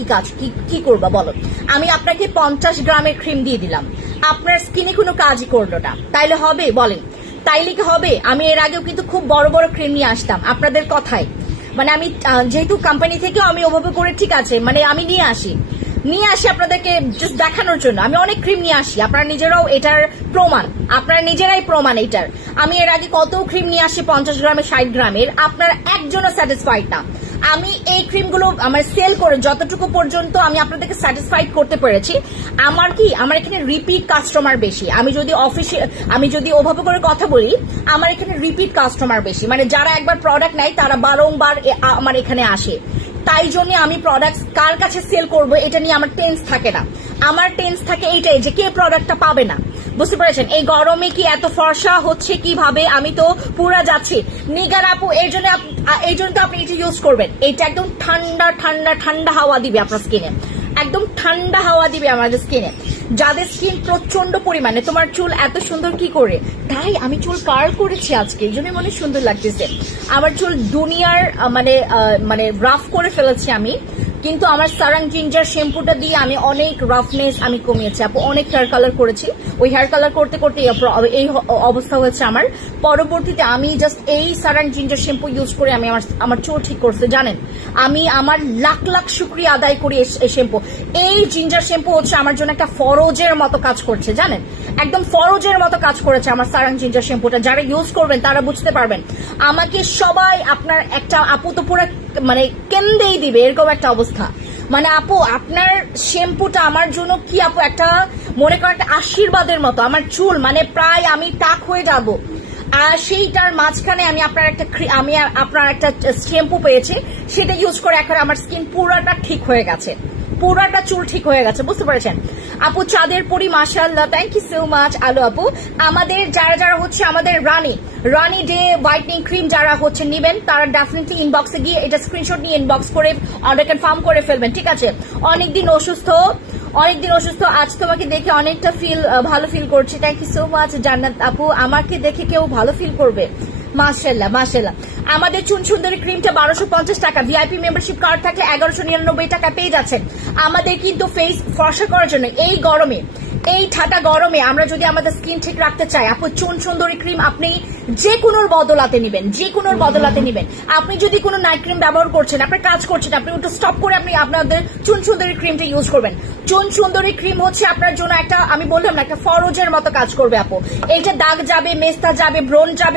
কি করবা বলো? আমি আপনাকে 50 গ্রামের ক্রিম দিয়ে দিলাম, আপনার স্কিনে কোনো কাজই করলো না, তাইলে হবে বলেন? তাইলে কি হবে? আমি এর আগেও কিন্তু খুব বড় বড় ক্রিম নিয়ে আসতাম আপনাদের কথায়, মানে আমি যেহেতু কোম্পানি থেকেও আমি ওভাবে করে, ঠিক আছে, মানে আমি নিয়ে আসি আপনাদেরকে জাস্ট দেখানোর জন্য। আমি অনেক ক্রিম নিয়ে আসি, আপনারা নিজেরাও এটার প্রমাণ, আপনারা নিজেরাই প্রমাণ এটার। আমি এর আগে কত ক্রিম নিয়ে আসি 50 গ্রামের 60 গ্রামের, আপনারা একজনও স্যাটিসফাইড না। আমি এই ক্রিমগুলো আমার সেল করে যতটুকু পর্যন্ত আমি আপনাদেরকে স্যাটিসফাইড করতে পেরেছি, আমার এখানে রিপিট কাস্টমার বেশি। আমি যদি ওভাবে করে কথা বলি, আমার এখানে রিপিট কাস্টমার বেশি, মানে যারা একবার প্রোডাক্ট নেয় তারা বারংবার আমার এখানে আসে। তাই জন্য আমি প্রোডাক্ট কার কাছে সেল করব এটা নিয়ে আমার টেন্স থাকে না। আমার টেন্স থাকে এইটাই যে কে প্রোডাক্টটা পাবে না। বুঝতে পেরেছেন? এই গরমে কি এত ফর্সা হচ্ছে কিভাবে, আমি তো পুরা যাচ্ছি। নিগার আপু এই জন্য তো আপনি এটা ইউজ করবেন, এটা একদম ঠান্ডা ঠান্ডা ঠান্ডা হাওয়া দিবে আপনার স্কিনে, একদম ঠান্ডা হাওয়া দিবে আমাদের স্কিনে। যাদের স্কিন প্রচন্ড পরিমাণে, তোমার চুল এত সুন্দর কি করে? তাই আমি চুল কার্ল করেছি আজকে, এই জন্য মনে সুন্দর লাগতেছে। আমার চুল দুনিয়ার মানে রাফ করে ফেলেছি আমি, কিন্তু আমার সারাং জিঞ্জার শ্যাম্পুটা দিয়ে আমি অনেক রাফনেস আমি কমিয়েছি আপু, অনেক হেয়ার কালার করেছি। ওই হেয়ার কালার করতে করতে এই অবস্থা হয়েছে আমার। পরবর্তীতে আমি জাস্ট এই সারাং জিঞ্জার শ্যাম্পু ইউজ করে আমি আমার চুল ঠিক করতে, জানেন আমি আমার লাখ লাখ শুকরিয়া আদায় করি এই শ্যাম্পু। এই জিঞ্জার শ্যাম্পু হচ্ছে আমার জন্য একটা ফরজের মতো কাজ করছে, জানেন, একদম ফরজের মতো কাজ করেছে আমার সারাং জিঞ্জার শ্যাম্পুটা। যারা ইউজ করবেন তারা বুঝতে পারবেন। আমাকে সবাই আপনার একটা আপু তো পুরো মানে কেন্দেই দিবে এরকম একটা অবস্থা। মানে আপু আপনার শ্যাম্পুটা আমার জন্য কি আপু একটা মনে করেন একটা আশীর্বাদের মতো। আমার চুল মানে প্রায় আমি টাক হয়ে যাব, আর সেইটার মাঝখানে আমি আপনার একটা শ্যাম্পু পেয়েছি, সেটা ইউজ করে এখন আমার স্কিন পুরাটা ঠিক হয়ে গেছে, পুরাটা চুল ঠিক হয়ে গেছে। বুঝতে পেরেছেন আপু? চাঁদের পরি মাশাআল্লাহ, thank you so much Alo আপু। আমাদের যারা হচ্ছে আমাদের রানী ডে হোয়াইটনিং ক্রিম যারা হচ্ছে নিবেন, তারা ডেফিনেটলি ইনবক্সে গিয়ে এটা স্ক্রিনশট নিয়ে ইনবক্স করে অর্ডার কনফার্ম করে ফেলবেন। ঠিক আছে? অনেকদিন অসুস্থ, আজ তোমাকে দেখে অনেকটা ভালো ফিল করছি। থ্যাংক ইউ সো মাচ জান্নাত আপু, আমাকে দেখে কেউ ভালো ফিল করবে, মাশাআল্লাহ মাশাআল্লাহ। আমাদের চুন সুন্দরী ক্রিমটা 1250 টাকা, ভিআইপি মেম্বারশিপ কার্ড থাকলে 1199 টাকা পেয়ে যাচ্ছেন। আমাদের কিন্তু ফেস ফর্সা করার জন্য এই গরমে, এই ঠাটা গরমে আমরা যদি আমাদের স্কিন ঠিক রাখতে চাই আপু, চুন সুন্দরী ক্রিম আপনি যে কোনোর বদলাতে নিবেন, আপনি যদি কোনো নাইট ক্রিম ব্যবহার করছেন, আপনার কাজ করছেন, আপনি একটু স্টপ করে আপনি আপনাদের চুন সুন্দরী ক্রিমটা ইউজ করবেন। চুন সুন্দরী ক্রিম হচ্ছে আপনার জন্য একটা, আমি বললাম না, একটা ফরজের মতো কাজ করবে আপু। এইটা দাগ যাবে, মেস্তা যাবে,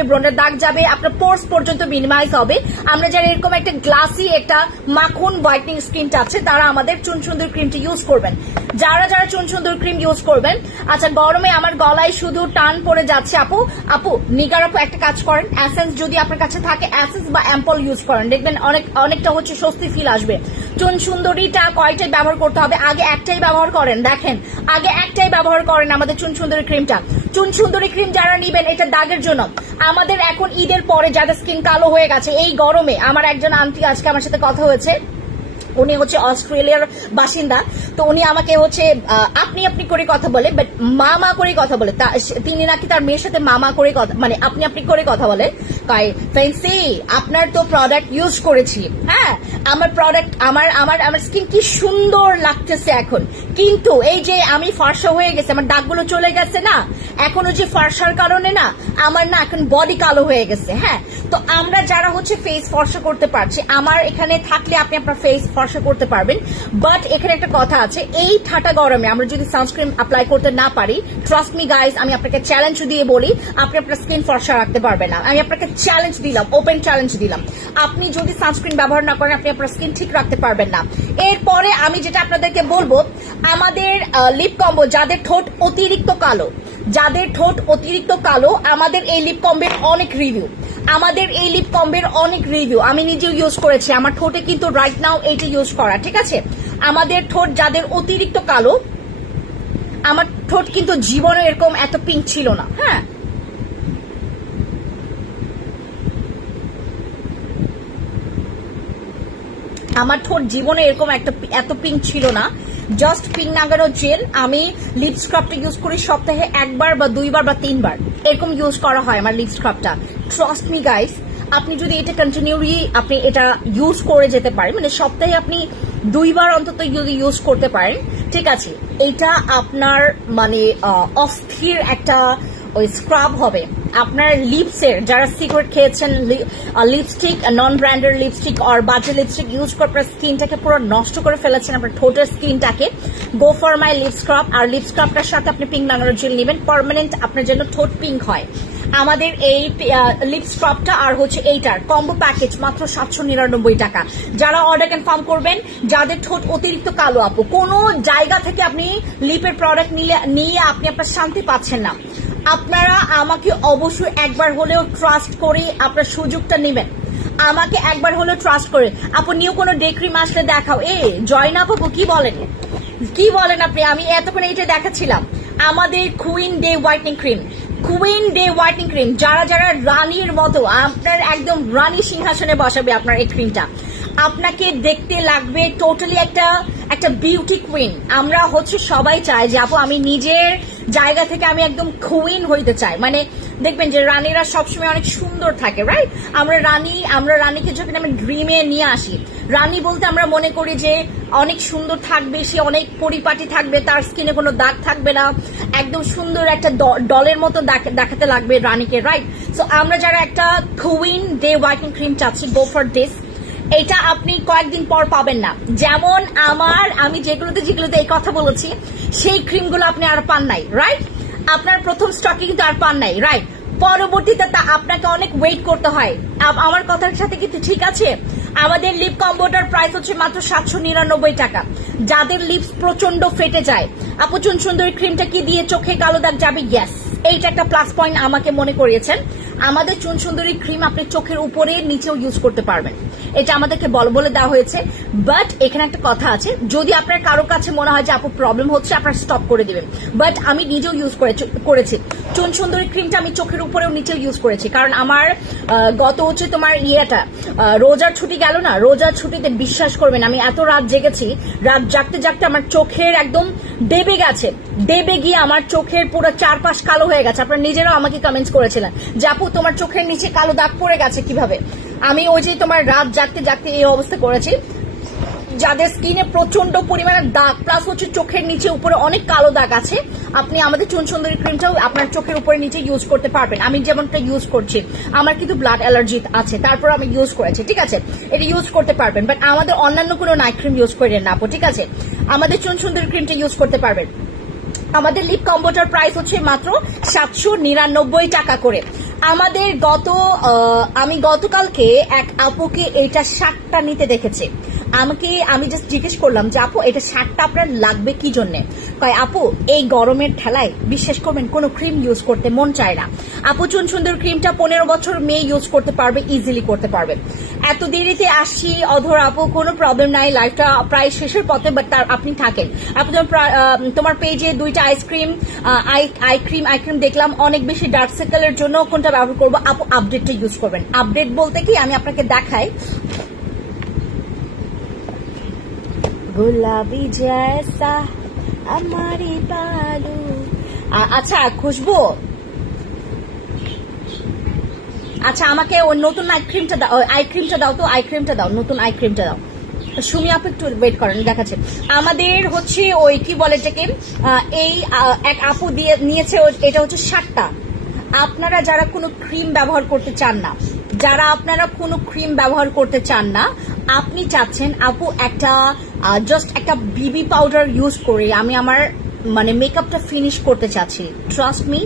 ব্রণের দাগ যাবে, আপনার পোর্স পর্যন্ত মিনিমাইজ হবে। আমরা যারা এরকম একটা গ্লাসি একটা মাখন হোয়াইটনিং স্কিনটা আছে, তারা আমাদের চুন সুন্দরী ক্রিমটা ইউজ করবেন। যারা চুন সুন্দরী ক্রিম ইউজ করবেন, আচ্ছা গরমে আমার গলায় শুধু টান পড়ে যাচ্ছে আপু নিগার আপু একটা কাজ করেন, এসেন্স যদি আপনার কাছে থাকে এসেন্স বা অ্যাম্পল ইউজ করেন, দেখবেন অনেকটা হচ্ছে স্বস্তি ফিল আসবে। চুন সুন্দরীটা কয়টাই ব্যবহার করতে হবে? আগে একটাই ব্যবহার করেন, দেখেন আগে একটাই ব্যবহার করেন আমাদের চুন সুন্দরী ক্রিমটা। চুন সুন্দরী ক্রিম যারা নিবেন এটা দাগের জন্য। আমাদের এখন ঈদের পরে যাদের স্কিন কালো হয়ে গেছে এই গরমে, আমার একজন আন্টি আজকে আমার সাথে কথা হয়েছে, উনি হচ্ছে অস্ট্রেলিয়ার বাসিন্দা, তো উনি আমাকে হচ্ছে আপনি করে কথা বলে, বাট মা করে কথা বলে। তিনি নাকি তার মেয়ের সাথে মামা করে কথা, মানে আপনি করে কথা বলে। ফ্যান্সি আপনার তো প্রোডাক্ট ইউজ করেছি, হ্যাঁ আমার প্রোডাক্ট আমার স্কিন কি সুন্দর লাগতেছে এখন, কিন্তু এই যে আমি ফর্সা হয়ে গেছে, আমার দাগগুলো চলে গেছে না, এখন ওই যে ফর্সার কারণে না আমার না এখন বডি কালো হয়ে গেছে। হ্যাঁ, তো আমরা যারা হচ্ছে ফেস ফর্সা করতে পারছি, আমার এখানে থাকলে আপনি আপনার ফেস ফর্সা করতে পারবেন। বাট এখানে একটা কথা আছে, এই ঠাটা গরমে আমরা যদি সানস্ক্রিন অ্যাপ্লাই করতে না পারি, ট্রাস্ট মি গাইজ, আমি আপনাকে চ্যালেঞ্জ দিয়ে বলি, আপনি আপনার স্কিন ফর্সা রাখতে পারবেন না। আমি আপনাকে চ্যালেঞ্জ দিলাম, ওপেন চ্যালেঞ্জ দিলাম। আপনি যদি সানস্ক্রিন ব্যবহার না করেন, আপনি আপনার স্কিন ঠিক রাখতে পারবেন না। এরপরে আমি যেটা আপনাদেরকে বলবো, আমাদের লিপ কম্বো যাদের ঠোঁট অতিরিক্ত কালো, আমাদের এই লিপ কম্বের অনেক রিভিউ, আমি নিজেও ইউজ করেছি, আমার ঠোঁটে কিন্তু রাইট নাও এইটা ইউজ করা, ঠিক আছে। আমাদের ঠোঁট যাদের অতিরিক্ত কালো, আমার ঠোঁট কিন্তু জীবনে এরকম এত পিঙ্ক ছিল না, হ্যাঁ, আমার ঠোঁট জীবনে এরকম এত পিঙ্ক ছিল না। জাস্ট পিঙ্ক নাগানো জেল আমি লিপ স্ক্রাবটা ইউজ করি সপ্তাহে 1 বার বা 2 বার বা 3 বার এরকম ইউজ করা হয় আমার লিপ স্ক্রাবটা। ট্রাস্ট মি গাইস, আপনি যদি এটা কন্টিনিউলি আপনি এটা ইউজ করে যেতে পারেন, মানে সপ্তাহে আপনি 2 বার অন্তত যদি ইউজ করতে পারেন, ঠিক আছে, এটা আপনার মানে অস্থির একটা ওই স্ক্রাব হবে আপনার লিপসের। যারা সিক্রেট খেয়েছেন লিপস্টিক, নন ব্র্যান্ডের লিপস্টিক আর বাজে লিপস্টিক ইউজ করে আপনার স্কিনটাকে পুরো নষ্ট করে ফেলেছেন, আপনার ঠোঁটের স্কিনটাকে, go for my lip scrub. আর লিপ স্ক্রাবটার সাথে আপনি পিঙ্ক লাগানোর জেল নেবেন, পার্মানেন্ট আপনার জন্য ঠোঁট পিঙ্ক হয়। আমাদের এই লিপ স্ক্রাবটা আর হচ্ছে এইটার কম্বো প্যাকেজ মাত্র 799 টাকা। যারা অর্ডার কনফার্ম করবেন, যাদের ঠোঁট অতিরিক্ত কালো, আপু কোনো জায়গা থেকে আপনি লিপের প্রোডাক্ট নিয়ে আপনি আপনার শান্তি পাচ্ছেন না, আপনারা আমাকে অবশ্যই একবার হলেও ট্রাস্ট করে আপনার সুযোগটা নেবেন, আমাকে একবার হলেও ট্রাস্ট করে। আপু নিউ কোনো ডে ক্রিম আসলে দেখাও। জয়না আপু কি বলেন আপনি? আমি এতক্ষণ এইটা দেখাচ্ছিলাম আমাদের কুইন ডে হোয়াইটনিং ক্রিম, যারা রানীর মতো আপনার একদম রানী সিংহাসনে বসাবে আপনার এই ক্রিমটা, আপনাকে দেখতে লাগবে টোটালি একটা বিউটি কুইন। আমরা হচ্ছে সবাই চাই যে আপু আমি নিজের জায়গা থেকে আমি একদম কুইন হইতে চাই, মানে দেখবেন যে রানীরা সবসময় অনেক সুন্দর থাকে, রাইট? আমরা রানীকে যখন আমি ড্রিমে নিয়ে আসি, রানী বলতে আমরা মনে করি যে অনেক সুন্দর থাকবে, সে অনেক পরিপাটি থাকবে, তার স্কিনে কোনো দাগ থাকবে না, একদম সুন্দর একটা ডলের মতো দেখাতে লাগবে রানীকে, রাইট? সো আমরা যারা একটা কুইন ডে হোয়াইটনিং ক্রিম চাচ্ছি, গো ফর দিস। এটা আপনি কয়েকদিন পর পাবেন না, যেমন আমি যেগুলোতে এই কথা বলেছি সেই ক্রিমগুলো আপনি আর পান নাই, রাইট? আপনার প্রথম স্টকে কিন্তু আর পান নাই, রাইট? পরবর্তীতে তা আপনাকে অনেক ওয়েট করতে হয়। আমার কথার সাথে কিন্তু ঠিক আছে। আমাদের লিপ কম্বোটার প্রাইস হচ্ছে মাত্র 799 টাকা। যাদের লিপস প্রচন্ড ফেটে যায়, আপু চুন সুন্দরী ক্রিমটা কি দিয়ে চোখে কালো দাগ যাবে? ইয়েস, এইটা একটা প্লাস পয়েন্ট আমাকে মনে করিয়েছেন। আমাদের চুন সুন্দরী ক্রিম আপনি চোখের উপরে নিচেও ইউজ করতে পারবেন, এটা আমাদেরকে বলে দেওয়া হয়েছে। বাট এখানে একটা কথা আছে, যদি আপনার কারো কাছে মনে হয় যে আপু প্রবলেম হচ্ছে, আপনার স্টপ করে দিবেন। বাট আমি নিজেও ইউজ করেছি চুন সুন্দরী ক্রিমটা, আমি চোখের উপরেও নিচেও ইউজ করেছি। কারণ আমার গত হচ্ছে তোমার রোজার ছুটি গেল না, রোজার ছুটিতে বিশ্বাস করবেন আমি এত রাত জেগেছি, রাত জাগতে আমার চোখের একদম দেবে গিয়ে আমার চোখের পুরো চারপাশ কালো হয়ে গেছে। আপনারা নিজেরাও আমাকে কমেন্টস করেছিলেন যে আপু তোমার চোখের নিচে কালো দাগ পড়ে গেছে কিভাবে। আমি ওই যে তোমার রাত জাগতে এই অবস্থা করেছি। যাদের স্কিনে প্রচন্ড পরিমাণে দাগ প্লাস হচ্ছে চোখের নিচে উপরে অনেক কালো দাগ আছে, আপনি আমাদের চুন সুন্দরী ক্রিমটাও আপনার চোখের উপরে নিচে ইউজ করতে পারবেন। আমি যেমনটা ইউজ করছি, আমার কিন্তু ব্লাড অ্যালার্জি আছে, তারপর আমি ইউজ করেছি, ঠিক আছে, এটা ইউজ করতে পারবেন। বাট আমাদের অন্যান্য কোনো নাইট ক্রিম ইউজ করেন না আপু, ঠিক আছে? আমাদের চুন সুন্দরী ক্রিমটা ইউজ করতে পারবেন। আমাদের লিপ কম্বোটার প্রাইস হচ্ছে মাত্র 799 টাকা করে। আমাদের আমি গতকালকে এক আপুকে এইটা 60টা নিতে দেখেছি। আমি জাস্ট জিজ্ঞেস করলাম যে আপু এটা 60টা আপনার লাগবে কি জন্য? কয় আপু এই গরমের ঠেলায় বিশ্বাস করবেন কোনো ক্রিম ইউজ করতে মন চায় না। আপু চুন সুন্দর ক্রিমটা 15 বছর মেয়ে ইউজ করতে পারবে, ইজিলি করতে পারবে। এত দেরিতে আসছি অধর আপু, কোনো প্রবলেম নাই, লাইফটা প্রায় শেষের পথে, বাট আপনি থাকেন। আপু তোমার পেজে 2টা আই ক্রিম দেখলাম, অনেক বেশি ডার্ক সার্কেলের জন্য কোনটা ব্যবহার করবো? আপু আপডেটটা ইউজ করবেন। আপডেট বলতে কি আমি আপনাকে দেখাই, গুলাবি জैसा हमारी बालू। আচ্ছা খুশবু, আচ্ছা আমাকে ওই নতুন আই ক্রিমটা দাও, নতুন আই ক্রিমটা দাও। সুমি আপু একটু ওয়েট করেন, দেখাচ্ছে। আমাদের হচ্ছে ওই কি বলে এটাকে, এই এক আপু দিয়ে নিয়েছে, এটা হচ্ছে 60টা। আপনারা যারা কোনো ক্রিম ব্যবহার করতে চান না, আপনি চাচ্ছেন আপু জাস্ট একটা বিবি পাউডার ইউজ করে আমি আমার মানে মেকআপটা ফিনিশ করতে চাচ্ছি, ট্রাস্ট মি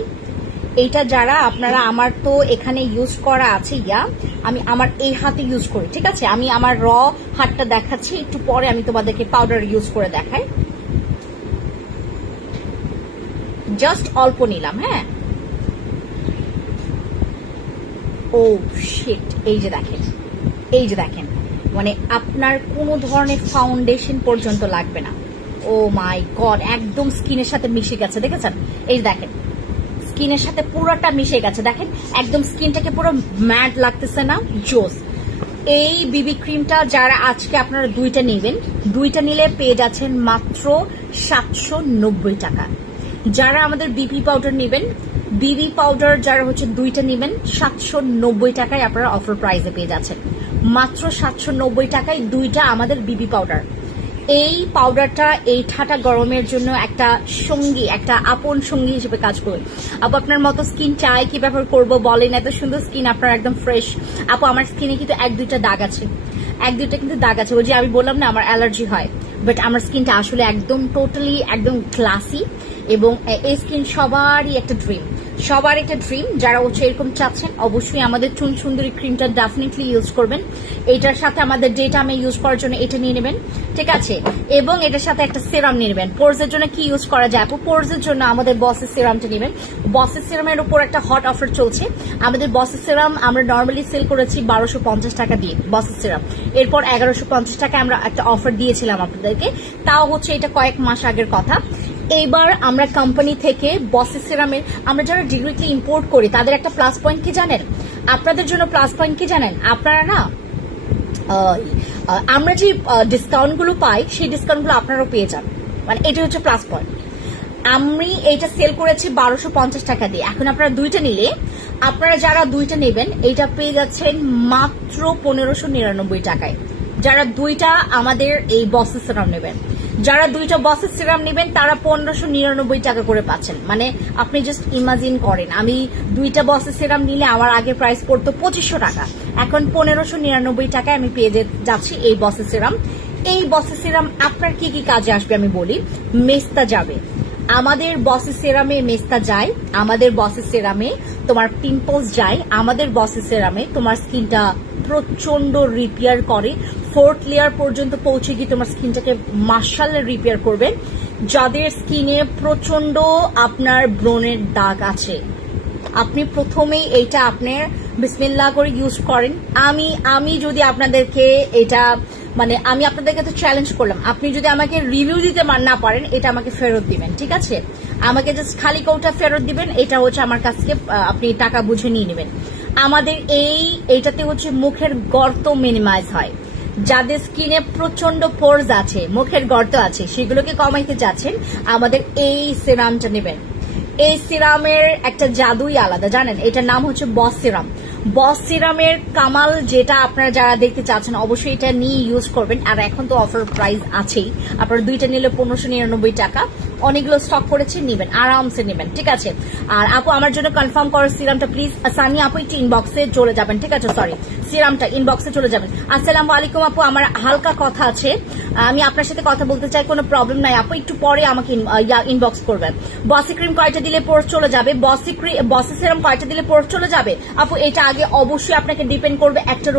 এইটা যারা আপনারা, আমার তো এখানে ইউজ করা আছে, আমি আমার এই হাতে ইউজ করি, ঠিক আছে? আমি আমার র হাতটা দেখাচ্ছি, একটু পরে আমি তোমাদেরকে পাউডার ইউজ করে দেখাই। জাস্ট অল্প নিলাম, হ্যাঁ। ও শিট, এই যে দেখেন, মানে আপনার কোনো ধরনের ফাউন্ডেশন পর্যন্ত লাগবে না। ও মাই গড, একদম স্কিনের সাথে মিশে গেছে, দেখেছেন? এই দেখেন, স্কিনের সাথে পুরোটা মিশে গেছে, দেখেন একদম স্কিনটাকে পুরো ম্যাট লাগতেছে না? জোস। এই বিবি ক্রিমটা যারা আজকে আপনারা দুইটা নেবেন, দুইটা নিলে পেয়ে যাচ্ছেন মাত্র 790 টাকা। যারা আমাদের বিবি পাউডার নেবেন, বিবি পাউডার যারা হচ্ছে দুইটা নেবেন, 790 টাকায় আপনারা অফার প্রাইসে পেয়ে যাচ্ছেন। মাত্র 790 টাকায় দুইটা আমাদের বিবি পাউডার। এই পাউডারটা এই ঠাটা গরমের জন্য একটা সঙ্গী, একটা আপন সঙ্গী হিসেবে কাজ করবে। আপু আপনার মতো স্কিন চাই, কি ব্যবহার করবো বলেন? এত সুন্দর স্কিন আপনার, একদম ফ্রেশ। আপু আমার স্কিনে কিন্তু এক দুইটা দাগ আছে, ওই যে আমি বললাম না আমার অ্যালার্জি হয়, বাট আমার স্কিনটা আসলে একদম টোটালি একদম ক্লাসি। এবং এই স্কিন সবারই একটা ড্রিম, যারা হচ্ছে এরকম চাচ্ছেন অবশ্যই আমাদের চুন সুন্দরী ক্রিমটা ডেফিনেটলি ইউজ করবেন। এটার সাথে আমাদের ডে টাইমে ইউজ করার জন্য এটা নিয়ে নেবেন, ঠিক আছে? এবং এটার সাথে একটা সিরাম নিয়ে নেবেন। পোরসের জন্য কি ইউজ করা যায় আপু? পোরসের জন্য আমাদের বসের সিরামটা নেবেন। বসের সিরামের উপর একটা হট অফার চলছে। আমাদের বসের সিরাম আমরা নর্মালি সেল করেছি 1250 টাকা দিয়ে, বসের সিরাম। এরপর 1150 টাকা আমরা একটা অফার দিয়েছিলাম আপনাদেরকে, তাও হচ্ছে এটা কয়েক মাস আগের কথা। এইবার আমরা কোম্পানি থেকে বসেস সিরামের, আমরা যারা ডিরেক্টলি ইম্পোর্ট করি তাদের একটা প্লাস পয়েন্ট কি জানেন? আপনাদের জন্য প্লাস পয়েন্ট কি জানেন? আপনারা না, আমরা যে ডিসকাউন্ট গুলো পাই সেই ডিসকাউন্ট গুলো আপনারাও পেয়ে যান, মানে এটা হচ্ছে প্লাস পয়েন্ট। আমি এইটা সেল করেছি 1250 টাকা দিয়ে। এখন আপনারা দুইটা নিলে, আপনারা যারা দুইটা নেবেন এইটা পেয়ে যাচ্ছেন মাত্র 1599 টাকায়। যারা দুইটা আমাদের এই বসেস সিরাম নেবেন, যারা দুইটা বসেস সিরাম নেবেন তারা 1599 টাকা করে পাচ্ছেন। মানে আপনি জাস্ট ইমাজিন করেন, আমি দুইটা বসেস সিরাম নিলে আমার আগে প্রাইস পড়তো 2500 টাকা, এখন 1599 টাকায় আমি পেয়ে যাচ্ছি এই বসেস সিরাম। এই বসেস সিরাম আপনার কি কি কাজে আসবে আমি বলি। মেস্তা যাবে, আমাদের বসেস সিরামে মেস্তা যায়, আমাদের বসেস সিরামে তোমার পিম্পলস যায়, আমাদের বসেস সিরামে তোমার স্কিনটা প্রচন্ড রিপেয়ার করে, 4th লেয়ার পর্যন্ত পৌঁছে গিয়ে তোমার স্কিনটাকে মাশাআল্লাহ রিপেয়ার করবে। যাদের স্কিনে প্রচন্ড আপনার ব্রণের দাগ আছে, আপনি প্রথমেই এইটা আপনার বিসমিল্লাহ করে ইউজ করেন। আমি যদি আপনাদেরকে এটা, মানে আমি আপনাদেরকে তো চ্যালেঞ্জ করলাম, আপনি যদি আমাকে রিভিউ দিতে না পারেন এটা আমাকে ফেরত দিবেন, ঠিক আছে? আমাকে জাস্ট খালি কৌটা ফেরত দিবেন, এটা হচ্ছে আমার কাছ থেকে আপনি টাকা বুঝে নিয়ে নেবেন। আমাদের এইটাতে হচ্ছে মুখের গর্ত মিনিমাইজ হয়। যাদের স্কিনে প্রচন্ড পোরস আছে, মুখের গর্ত আছে, সেগুলোকে কমাইতে চাচ্ছেন, আমাদের এই সিরামটা নেবেন। এই সিরামের একটা জাদুই আলাদা, জানেন? এটার নাম হচ্ছে বস সিরাম। বস সিরামের কামাল যেটা আপনারা যারা দেখতে চাচ্ছেন অবশ্যই এটা নিয়ে ইউজ করবেন। আর এখন তো অফার প্রাইস আছেই, আপনারা দুইটা নিলে 1599 টাকা। অনেকগুলো স্টক করেছে, নিবেন, আরামসে নেবেন, ঠিক আছে? আর আপু আমার জন্য কনফার্ম করো সিরামটা প্লিজ। সানিয়া আপু একটু ইনবক্সে চলে যাবেন, ঠিক আছে? সরি, সিরামটা ইনবক্সে চলে যাবেন। আসসালামু আলাইকুম আপু, আমার হালকা কথা আছে, আমি আপনার সাথে কথা বলতে চাই, কোনো প্রবলেম নাই আপু, একটু পরে আমাকে ইনবক্স করবেন। বসি ক্রিম কয়টা দিলে পোর্স চলে যাবে? বসি সিরাম কয়টা দিলে পোর্স চলে যাবে আপু? এটা আগে অবশ্যই আপনাকে ডিপেন্ড করবে একটার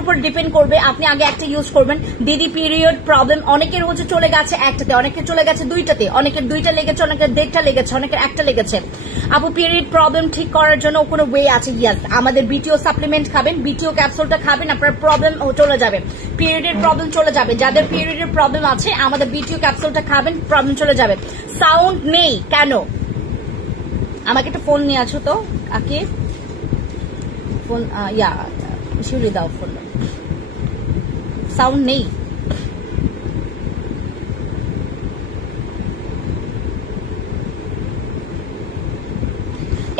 উপর ডিপেন্ড করবে। আপনি আগে একটা ইউজ করবেন। দিদি পিরিয়ড প্রবলেম অনেকের হচ্ছে চলে গেছে একটাতে, অনেকের চলে গেছে দুইটাতে, অনেকের দুইটা লেগেছে, অনেকের দেড়টা লেগেছে, অনেকের একটা লেগেছে। আপু পিরিয়ড প্রবলেম ঠিক করার জন্য কোনো ওয়ে আছে? ইয়াস, আমাদের বিটিও সাপ্লিমেন্ট খাবেন, বিটিও ক্যাপসুলটা খাবেন, আপনার প্রবলেম চলে যাবে, পিরিয়ডের প্রবলেম চলে যাবে। যাদের পিরিয়ডের প্রবলেম আছে আমাদের বিটিও ক্যাপসুলটা খাবেন, প্রবলেম চলে যাবে। সাউন্ড নেই কেন? আমাকে একটা ফোন নিয়ে আছো তো, আকে ফোন শিউলি দাও ফোন, সাউন্ড নেই।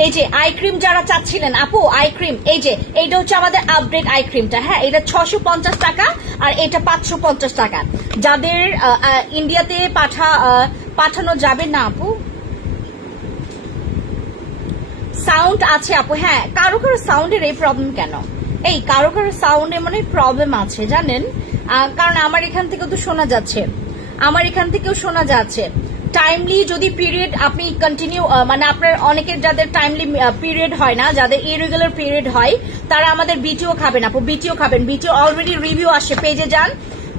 এই যে আই ক্রিম যারা চাচ্ছিলেন আপু, আই ক্রিম, এই যে এইটা হচ্ছে আমাদের আপডেট আই ক্রিমটা, হ্যাঁ, এটা 650 টাকা আর এটা 550 টাকা। যাদের ইন্ডিয়াতে পাঠানো যাবে না আপু, সাউন্ড আছে আপু, হ্যাঁ, কারো সাউন্ডের এই প্রবলেম কেন? এই কারো সাউন্ডে মানে প্রবলেম আছে জানেন, কারণ আমার এখান থেকেও তো শোনা যাচ্ছে, আমার এখান থেকেও শোনা যাচ্ছে। টাইমলি যদি পিরিয়ড আপনি কন্টিনিউ মানে আপনার অনেকের যাদের টাইমলি পিরিয়ড হয় না, যাদের ইরেগুলার পিরিয়ড হয়, তারা আমাদের বিটিও খাবেন আপু, বিটিও খাবেন। বিটিও অলরেডি রিভিউ আসে, পেজে যান,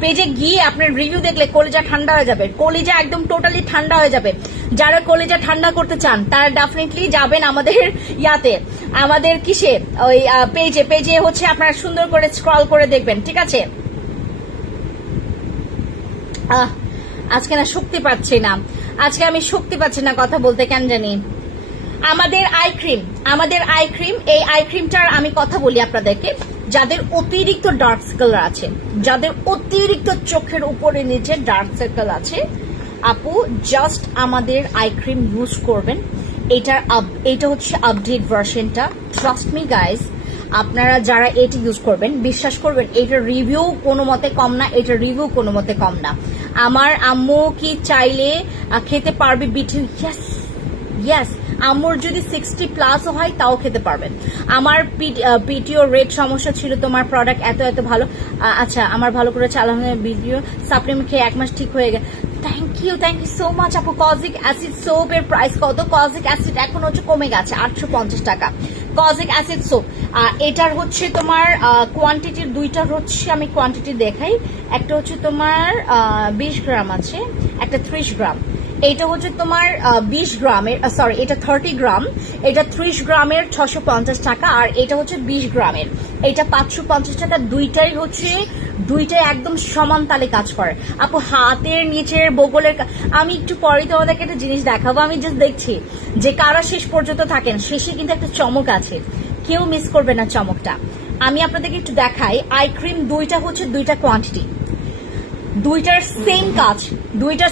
পেজে গিয়ে আপনার রিভিউ দেখলে কলিজা ঠান্ডা হয়ে যাবে, কলিজা একদম টোটালি ঠান্ডা হয়ে যাবে। যারা কলিজা ঠান্ডা করতে চান তারা ডেফিনেটলি যাবেন আমাদের ইয়াতে, আমাদের কিসে, ওই পেজে, পেজে হচ্ছে আপনারা সুন্দর করে স্ক্রল করে দেখবেন, ঠিক আছে। আজকে না শক্তি পাচ্ছি না, আজকে আমি শক্তি পাচ্ছি না কথা বলতে, কেন জানি। আমাদের আই ক্রিম, আমাদের আই ক্রিম, এই আই ক্রিমটার আমি কথা বলি আপনাদেরকে, যাদের অতিরিক্ত ডার্ক সার্কেল আছে, যাদের অতিরিক্ত চোখের উপরে নিচে ডার্ক সার্কেল আছে, আপু জাস্ট আমাদের আই ক্রিম ইউজ করবেন। এটা হচ্ছে আপডেট ভার্সনটা, ট্রাস্ট মি গাইজ। আপনারা যারা এটা ইউজ করবেন বিশ্বাস করবেন এটার রিভিউ কোনো মতে কম না, এটার রিভিউ কোনো মতে কম না। আমার আম্মু কি চাইলে খেতে পারবে বিটুইন, ইয়েস ইয়েস, আম্মুর যদি 60+ হয় তাও খেতে পারবেন। আমার পিটিও রেড সমস্যা ছিল, তোমার প্রোডাক্ট এত এত ভালো। আচ্ছা, আমার ভালো করে চালানো ভিডিও সাপ্লিমেন্ট খেয়ে 1 মাস ঠিক হয়ে গেছে। থ্যাংক ইউ সো মাচ আপু। কজিক অ্যাসিড সোপের প্রাইস কত? কজিক অ্যাসিড এখন হচ্ছে কমে গেছে, 850 টাকা কজিক অ্যাসিড সোপ। এটার হচ্ছে তোমার কোয়ান্টিটির দুইটার হচ্ছে আমি কোয়ান্টিটি দেখাই। একটা হচ্ছে তোমার 20 গ্রাম আছে, একটা 30 গ্রাম। এটা হচ্ছে তোমার 20 গ্রামের, সরি এটা 30 গ্রাম, এটা 30 গ্রামের 650 টাকা, আর এটা হচ্ছে 20 গ্রামের, এটা 550 টাকা। দুইটাই একদম সমান তালে কাজ করে আপু। হাতের নিচের বগলের, আমি একটু পরে তোমাদেরকে একটা জিনিস দেখাবো। আমি জাস্ট দেখছি যে কারা শেষ পর্যন্ত থাকেন, শেষে কিন্তু একটা চমক আছে, কেউ মিস করবে না চমকটা। আমি আপনাদেরকে একটু দেখাই। আই ক্রিম দুইটা হচ্ছে দুইটা কোয়ান্টিটি, দুইটার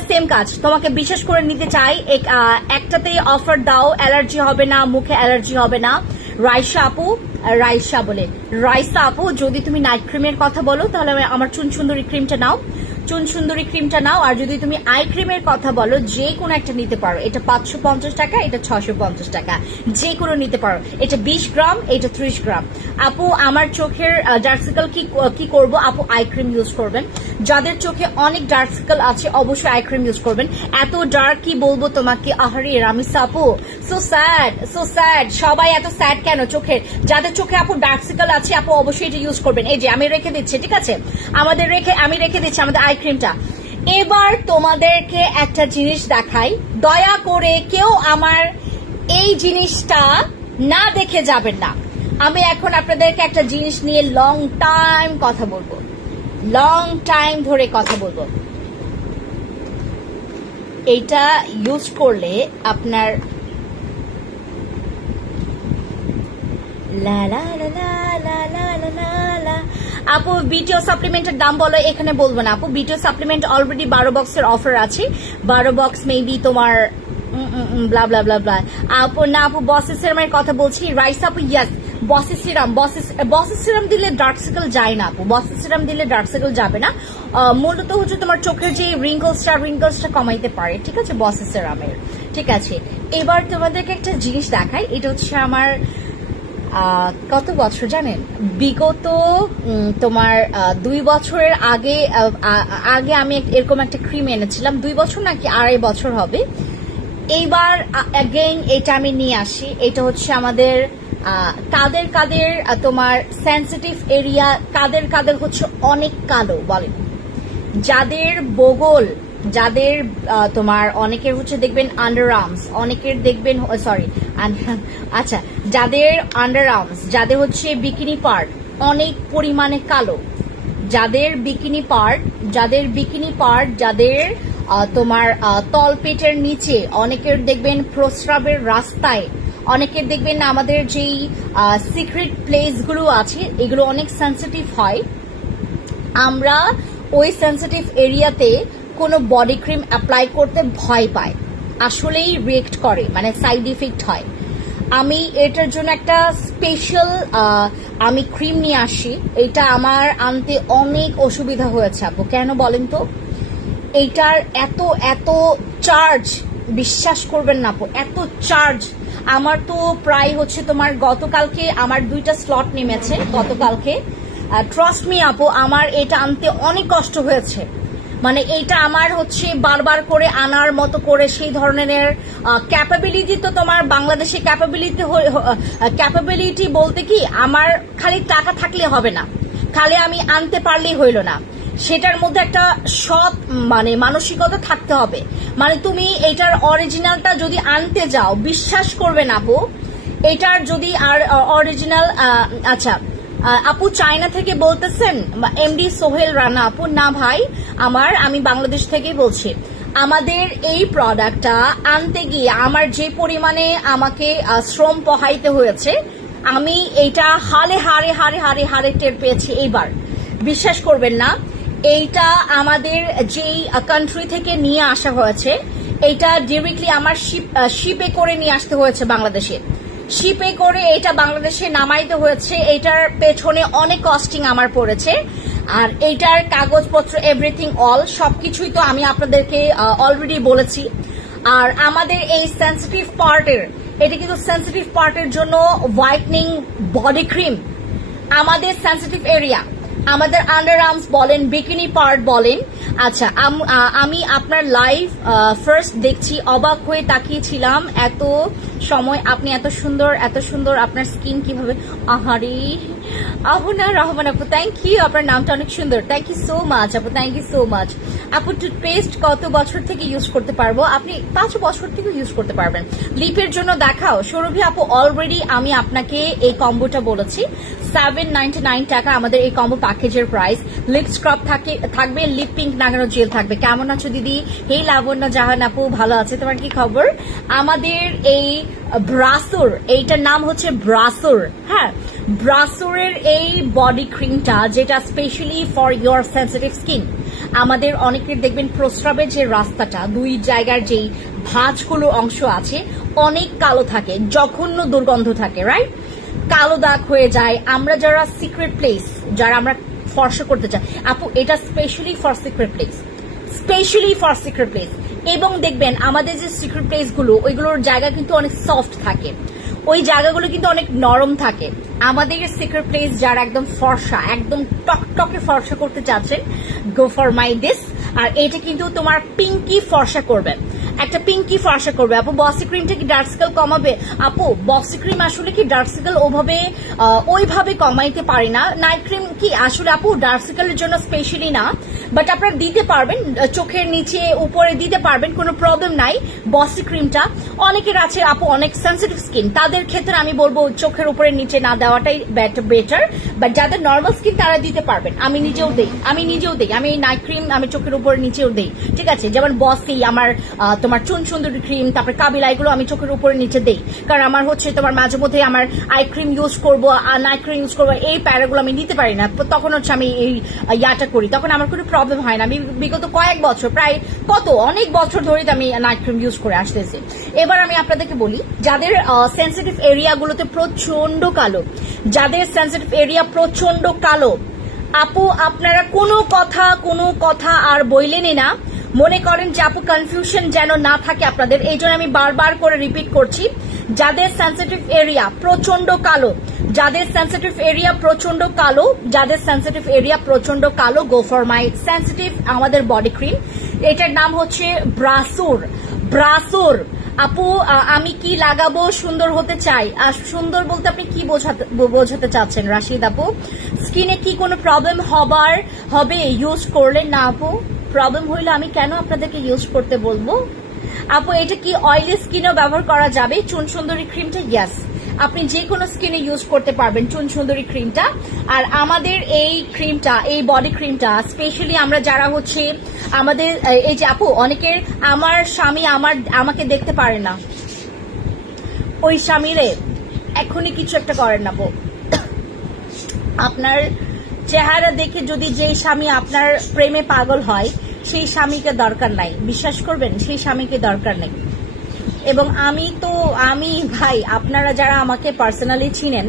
সেম কাজ। তোমাকে বিশেষ করে নিতে চাই, একটাতেই অফার দাও, অ্যালার্জি হবে না, মুখে অ্যালার্জি হবে না। রাইসা আপু যদি তুমি নাইট ক্রিমের কথা বলো তাহলে আমার চুন সুন্দরী ক্রিমটা নাও, আর যদি তুমি আই ক্রিমের কথা বলো যে কোনো একটা নিতে পারো। এটা 550 টাকা, এটা 650 টাকা, যে কোনো নিতে পারো। এটা 20 গ্রাম, এটা 30 গ্রাম। আপু আমার চোখের ডার্ক সার্কেল কি করব আপু? আই ক্রিম ইউজ করবেন। যাদের চোখে অনেক ডার্ক সার্কেল আছে অবশ্যই আই ক্রিম ইউজ করবেন। এত ডার্ক কি বলবো তোমাকে, আহারে রামিসা আপু, সো স্যাড। সবাই এত স্যাড কেন চোখের? যাদের চোখে আপু ডার্ক সার্কেল আছে আপু অবশ্যই এটা ইউজ করবেন। এই যে আমি রেখে দিচ্ছি, ঠিক আছে, আমি রেখে দিচ্ছি আমাদের আই ক্রিমটা। এবার তোমাদেরকে একটা জিনিস দেখাই, দয়া করে কেউ আমার এই জিনিসটা না দেখে যাবেন না। আমি এখন আপনাদেরকে একটা জিনিস নিয়ে লং টাইম ধরে কথা বলবো। এইটা ইউজ করলে আপনার লা লা লা লা লা লা লা। আপু বিটিও সাপ্লিমেন্টের দাম বলো, এখানে বলবো না আপু। বিটিও সাপ্লিমেন্ট অলরেডি 12 বক্সের অফার আছে, 12 বক্স মেবি তোমার ব্লা ব্লা ব্লা ব্লা। আপু না আপু বসেস সিরামের কথা বলছি। রাইস আপু ইয়াস, বসেস সিরাম দিলে ডার্ক সার্কেল যায় না আপু, বসেস সিরাম দিলে ডার্ক সার্কেল যাবে না। মূলত হচ্ছে তোমার চোখের যে রিঙ্কলসটা কমাইতে পারে, ঠিক আছে, বসেস সিরামের, ঠিক আছে। এবার তোমাদেরকে একটা জিনিস দেখাই। এটা হচ্ছে আমার কত বছর জানেন, বিগত তোমার 2 বছরের আগে আমি এরকম একটা ক্রিম এনেছিলাম, 2 বছর নাকি 2.5 বছর হবে। এইবার অ্যাগেইন এটা আমি নিয়ে আসি। এটা হচ্ছে আমাদের কাদের তোমার সেন্সিটিভ এরিয়া, কাদের হচ্ছে অনেক কালো বলেন, যাদের বগল, যাদের তোমার অনেকের হচ্ছে দেখবেন আন্ডার আর্মস, অনেকের দেখবেন আচ্ছা, যাদের আন্ডার আর্মস, যাদের হচ্ছে বিকিনি পার্ট অনেক পরিমাণে কালো, যাদের বিকিনি পার্ট, যাদের তোমার তলপেটের নিচে, অনেকের দেখবেন প্রস্রাবের রাস্তায়, অনেকের দেখবেন আমাদের যেই সিক্রেট প্লেসগুলো আছে এগুলো অনেক সেন্সিটিভ হয়। আমরা ওই সেন্সিটিভ এরিয়াতে কোনো বডি ক্রিম অ্যাপ্লাই করতে ভয় পায়, আসলেই রিয়েক্ট করে, মানে সাইড ইফেক্ট হয়। আমি এটার জন্য একটা স্পেশাল আমি ক্রিম নিয়ে আসি। এটা আমার আনতে অনেক অসুবিধা হয়েছে আপু, কেন বলেন তো? এইটার এত চার্জ, বিশ্বাস করবেন না আপু, এত চার্জ। আমার তো প্রায় হচ্ছে তোমার গতকালকে আমার 2টা স্লট নেমেছে গতকালকে। ট্রাস্ট মি আপু, আমার এটা আনতে অনেক কষ্ট হয়েছে, মানে এইটা আমার হচ্ছে বারবার করে আনার মতো করে সেই ধরনের ক্যাপাবিলিটি তো তোমার বাংলাদেশে ক্যাপাবিলিটি বলতে কি আমার খালি টাকা থাকলে হবে না, খালি আমি আনতে পারলেই হইল না, সেটার মধ্যে একটা সৎ মানে মানসিকতা থাকতে হবে। মানে তুমি এটার অরিজিনালটা যদি আনতে যাও বিশ্বাস করবে না আপু, এটার যদি আর অরিজিনাল আচ্ছা আপু চায়না থেকে বলতেছেন এমডি সোহেল রানা আপু? না ভাই আমি বাংলাদেশ থেকেই বলছি। আমাদের এই প্রোডাক্টটা আনতে গিয়ে আমার যে পরিমাণে আমাকে শ্রম পোহাইতে হয়েছে, আমি এইটা হারে হারে হারে হারে হারে টের পেয়েছি এইবার। বিশ্বাস করবেন না, এইটা আমাদের যেই কান্ট্রি থেকে নিয়ে আসা হয়েছে, এইটা ডিরেক্টলি আমার শিপে করে নিয়ে আসতে হয়েছে বাংলাদেশে, শিপে করে এটা বাংলাদেশে নামাইতে হয়েছে। এটার পেছনে অনেক কস্টিং আমার পড়েছে, আর এইটার কাগজপত্র এভরিথিং অল সবকিছুই তো আমি আপনাদেরকে অলরেডি বলেছি। আর আমাদের এই সেন্সিটিভ পার্টের, এটা কিন্তু সেন্সিটিভ পার্টের জন্য হোয়াইটনিং বডি ক্রিম, আমাদের সেন্সিটিভ এরিয়া, আমাদের আন্ডার আর্মস বলেন, বিকিনি পার্ট বলেন। আচ্ছা আমি আপনার লাইভ ফার্স্ট দেখছি, অবাক হয়ে তাকিয়েছিলাম এত সময়। আপনি এত সুন্দর আপনার স্কিন কিভাবে, আহারে আহুনা রহমান আপু, থ্যাংক ইউ, আপনার নামটা অনেক সুন্দর, থ্যাংক ইউ সো মাচ আপু, থ্যাংক ইউ সো মাচ আপু। টুথপেস্ট কত বছর থেকে ইউজ করতে পারবো? আপনি 5 বছর থেকে ইউজ করতে পারবেন। লিপের জন্য দেখাও সুরভি আপু, অলরেডি আমি আপনাকে এই কম্বোটা বলেছি, 799 টাকা আমাদের এই কম্বো প্যাকেজের প্রাইস। লিপ স্ক্রাব থাকবে, লিপ পিঙ্ক নাগানো জেল থাকবে। কেমন আছো দিদি? হেই লাবণ্য জাহান আপু, ভালো আছে, তোমার কি খবর? আমাদের এই ব্রাসুর, এইটার নাম হচ্ছে ব্রাসুর, হ্যাঁ ব্রাসুরের এই বডি ক্রিমটা, যেটা specially for your sensitive skin. আমাদের অনেকের দেখবেন প্রস্রাবের যে রাস্তাটা, দুই জায়গার যেই ভাঁজগুলো অংশ আছে অনেক কালো থাকে, জঘন্য দুর্গন্ধ থাকে, রাইট? কালো দাগ হয়ে যায়। আমরা যারা সিক্রেট প্লেস, যারা আমরা ফর্সা করতে চাই আপু, এটা specially for secret place, specially for secret place. এবং দেখবেন আমাদের যে সিক্রেট প্লেস গুলো, ওইগুলোর জায়গা কিন্তু অনেক সফট থাকে, ওই জায়গাগুলো কিন্তু অনেক নরম থাকে। আমাদের সিক্রেট প্লেস যারা একদম ফর্সা, একদম টকটকে ফর্সা করতে চাচ্ছেন, গো ফর মাই দিস। আর এটা কিন্তু তোমার পিঙ্কি ফর্সা করবে, একটা পিঙ্কি ফর্সা করবে। আপু বসি ক্রিমটা কি ডার্ক সার্কেল কমাবে? আপু বসি ক্রিম আসলে কি ডার্ক সার্কেল ওইভাবে কমাইতে পারে না। নাইট ক্রিম কি আসলে আপু ডার্ক সার্কেলের জন্য স্পেশালি না, বাট আপনারা দিতে পারবেন, চোখের নিচে উপরে দিতে পারবেন, কোনো প্রবলেম নাই। বসি ক্রিমটা অনেকের আছে আপু অনেক সেন্সিটিভ স্কিন, তাদের ক্ষেত্রে আমি বলবো চোখের উপরে নিচে না দেওয়াটাই বেটার, বাট যাদের নর্মাল স্কিন তারা দিতে পারবেন। আমি নিজেও দেই, আমি নাইট ক্রিম আমি চোখের উপরে নিচেও দেই, ঠিক আছে? যেমন বসি, আমার তোমার চুন সুন্দরী ক্রিম, তারপরে কাবিলা, এগুলো আমি চোখের উপরে নিচে দেই, কারণ আমার হচ্ছে তোমার মাঝে মধ্যে আমার আই ক্রিম ইউজ করবো আর নাইট ক্রিম ইউজ করবো, এই প্যারাগুলো আমি নিতে পারি না, তখন হচ্ছে আমি এই ইয়াটা করি, তখন আমার কোনো প্রবলেম হয় না। আমি বিগত কয়েক বছর, প্রায় অনেক বছর ধরে আমি নাইট ক্রিম ইউজ করে আসতেছি। এবার আমি আপনাদেরকে বলি, যাদের সেন্সিটিভ এরিয়াগুলোতে প্রচন্ড কালো, যাদের সেন্সিটিভ এরিয়া প্রচন্ড কালো, আপু আপনারা কোনো কথা আর বইলেনই না, মনে করেন যে আপু কনফিউশন যেন না থাকে আপনাদের, এই জন্য আমি বারবার করে রিপিট করছি। যাদের সেন্সিটিভ এরিয়া প্রচন্ড কালো, যাদের সেন্সিটিভ এরিয়া প্রচন্ড কালো, গো ফর মাই সেন্সিটিভ আমাদের বডি ক্রিম। এটার নাম হচ্ছে ব্রাসুর। আপু আমি কি লাগাবো? সুন্দর হতে চাই। আর সুন্দর বলতে আপনি কি বোঝাতে চাচ্ছেন রাশিদ আপু? স্কিনে কি কোনো প্রবলেম হবে ইউজ করলে? না আপু, প্রবলেম হইলে আমি কেন আপনাদেরকে ইউজ করতে বলবো? আপু এটা কি অয়েলি স্কিনেও ব্যবহার করা যাবে? চুন সুন্দরী ক্রিমটা? ইয়েস, আপনি যে কোনো স্কিনে ইউজ করতে পারবেন চুন সুন্দরী ক্রিমটা। আর আমাদের এই ক্রিমটা, এই বডি ক্রিমটা স্পেশালি আমরা যারা হচ্ছে আমাদের এই যে আপু অনেকের, আমার স্বামী আমাকে দেখতে পারে না, ওই স্বামীরে এখনই কিছু একটা করেন না আপু। আপনার চেহারা দেখে যদি যেই স্বামী আপনার প্রেমে পাগল হয়, সেই স্বামীকে দরকার নাই, বিশ্বাস করবেন, সেই স্বামীকে দরকার নেই। এবং আমি ভাই, আপনারা যারা আমাকে পার্সোনালি চিনেন,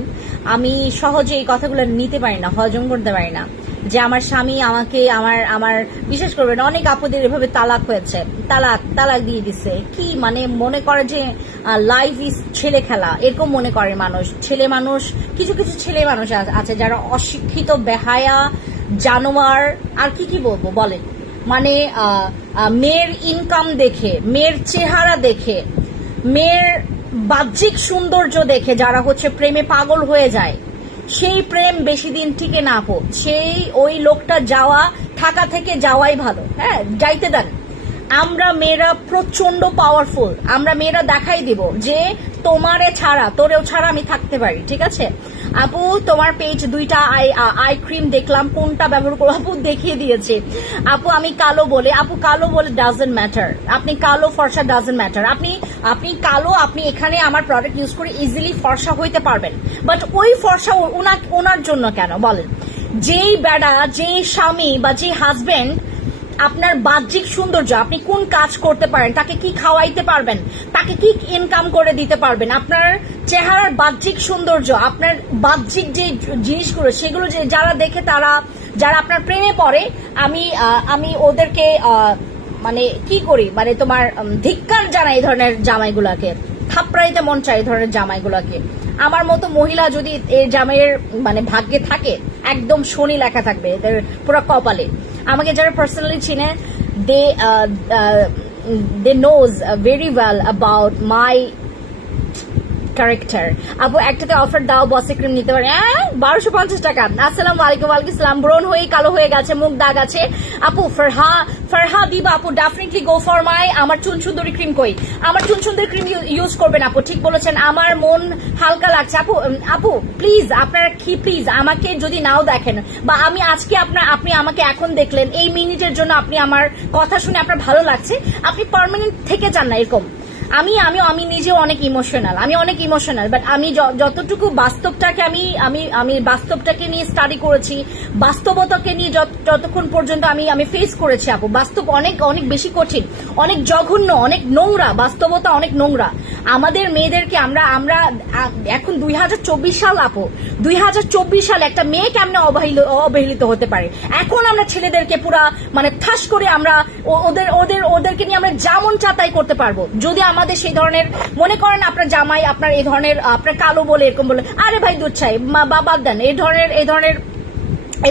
আমি সহজে এই কথাগুলো নিতে পারি না, হজম করতে পারি না, যে আমার স্বামী আমাকে আমার বিশ্বাস করবেন অনেক আপুদের এভাবে তালাক হয়েছে, তালাক দিয়ে দিছে। কি মানে মনে করে যে লাইফ ইজ ছেলে খেলা, এরকম মনে করে মানুষ, কিছু ছেলে মানুষ আছে যারা অশিক্ষিত, বেহায়া, জানোয়ার, আর কি বলবো বলেন, মানে মেয়ের ইনকাম দেখে, মেয়ের চেহারা দেখে, মেয়ের বাহ্যিক সৌন্দর্য দেখে যারা হচ্ছে প্রেমে পাগল হয়ে যায়, সেই প্রেম বেশি দিন টিকে না আপু। সেই ওই লোকটা থাকা থেকে যাওয়াই ভালো। হ্যাঁ, যাইতে দেন। আমরা মেয়েরা প্রচন্ড পাওয়ারফুল। আমরা মেয়েরা দেখাই দিব যে তোমারে ছাড়া, তোরেও ছাড়া আমি থাকতে পারি। ঠিক আছে আপু, তোমার পেজ 2টা আই ক্রিম দেখলাম, কোনটা ব্যবহার করবো আপু দেখিয়ে দিয়েছে। আপু আমি কালো বলে, আপু কালো বলে ডাজন্ট ম্যাটার। আপনি কালো ফর্সা ডাজন্ট ম্যাটার। আপনি কালো, আপনি এখানে আমার প্রোডাক্ট ইউজ করে ইজিলি ফর্সা হইতে পারবেন, বাট ওই ফর্সা ওনার জন্য কেন বলেন? যেই বেড়া, যেই স্বামী বা যেই হাজবেন্ড আপনার বাহ্যিক সৌন্দর্য, আপনি কোন কাজ করতে পারেন, তাকে কি খাওয়াইতে পারবেন, তাকে কি ইনকাম করে দিতে পারবেন, আপনার চেহারার বাহ্যিক সৌন্দর্য, আপনার বাহ্যিক যে জিনিসগুলো, সেগুলো যারা দেখে যারা আপনার প্রেমে পড়ে, আমি ওদেরকে মানে কি করি, মানে তোমার ধিক্কার জানাই এই ধরনের জামাইগুলাকে, থাপড়াইতে মন চায় এই ধরনের জামাইগুলাকে। আমার মতো মহিলা যদি এই জামাইয়ের মানে ভাগ্যে থাকে, একদম শনি লেখা থাকবে এদের পুরো কপালে। আমাকে যারা পার্সোনালি চিনে, they knows very well about my character. আপু একটাতে অফার দাও, বসে ক্রিম নিতে পারে। 1250 টাকা। আসসালামু আলাইকুম। ওয়ালাইকুম আসসালাম। ব্রণ হয়ে কালো হয়ে গেছে, মুখ দাগ আছে। আপু ফারহা দিবা আপু, ডেফিনেটলি গো ফর আমার চুন সুন্দরী ক্রিম। কই আমার চুন সুন্দরী ক্রিম ইউজ করবেন আপু, ঠিক বলেছেন। আমার মন হালকা লাগছে আপু প্লিজ, আপনারা কি প্লিজ আমাকে যদি নাও দেখেন, বা আমি আজকে আপনি আমাকে এখন দেখলেন, এই মিনিটের জন্য আপনি আমার কথা শুনে আপনার ভালো লাগছে, আপনি পার্মানেন্ট থেকে যান না এরকম। আমি নিজেও অনেক ইমোশনাল, বাট আমি যতটুকু বাস্তবটাকে আমি বাস্তবটাকে নিয়ে স্টাডি করেছি, বাস্তবতাকে নিয়ে যতক্ষণ পর্যন্ত আমি ফেস করেছি আপু, বাস্তব অনেক অনেক বেশি কঠিন, অনেক জঘন্য, অনেক নোংরা, বাস্তবতা অনেক নোংরা। আমাদের মেয়েদেরকে আমরা এখন 2024 সাল আপু, 2024 সালে একটা মেয়ে কেমনে অবহেলিত হতে পারে? এখন আমরা ছেলেদেরকে পুরা মানে ঠাস করে আমরা ওদেরকে নিয়ে আমরা যেমন চাতাই করতে পারবো, যদি আমাদের সেই ধরনের মনে করেন আপনার জামাই আপনার এই ধরনের আপনার কালো বলে এরকম বলে, আরে ভাই দুধ চাই বাদ দেন, এই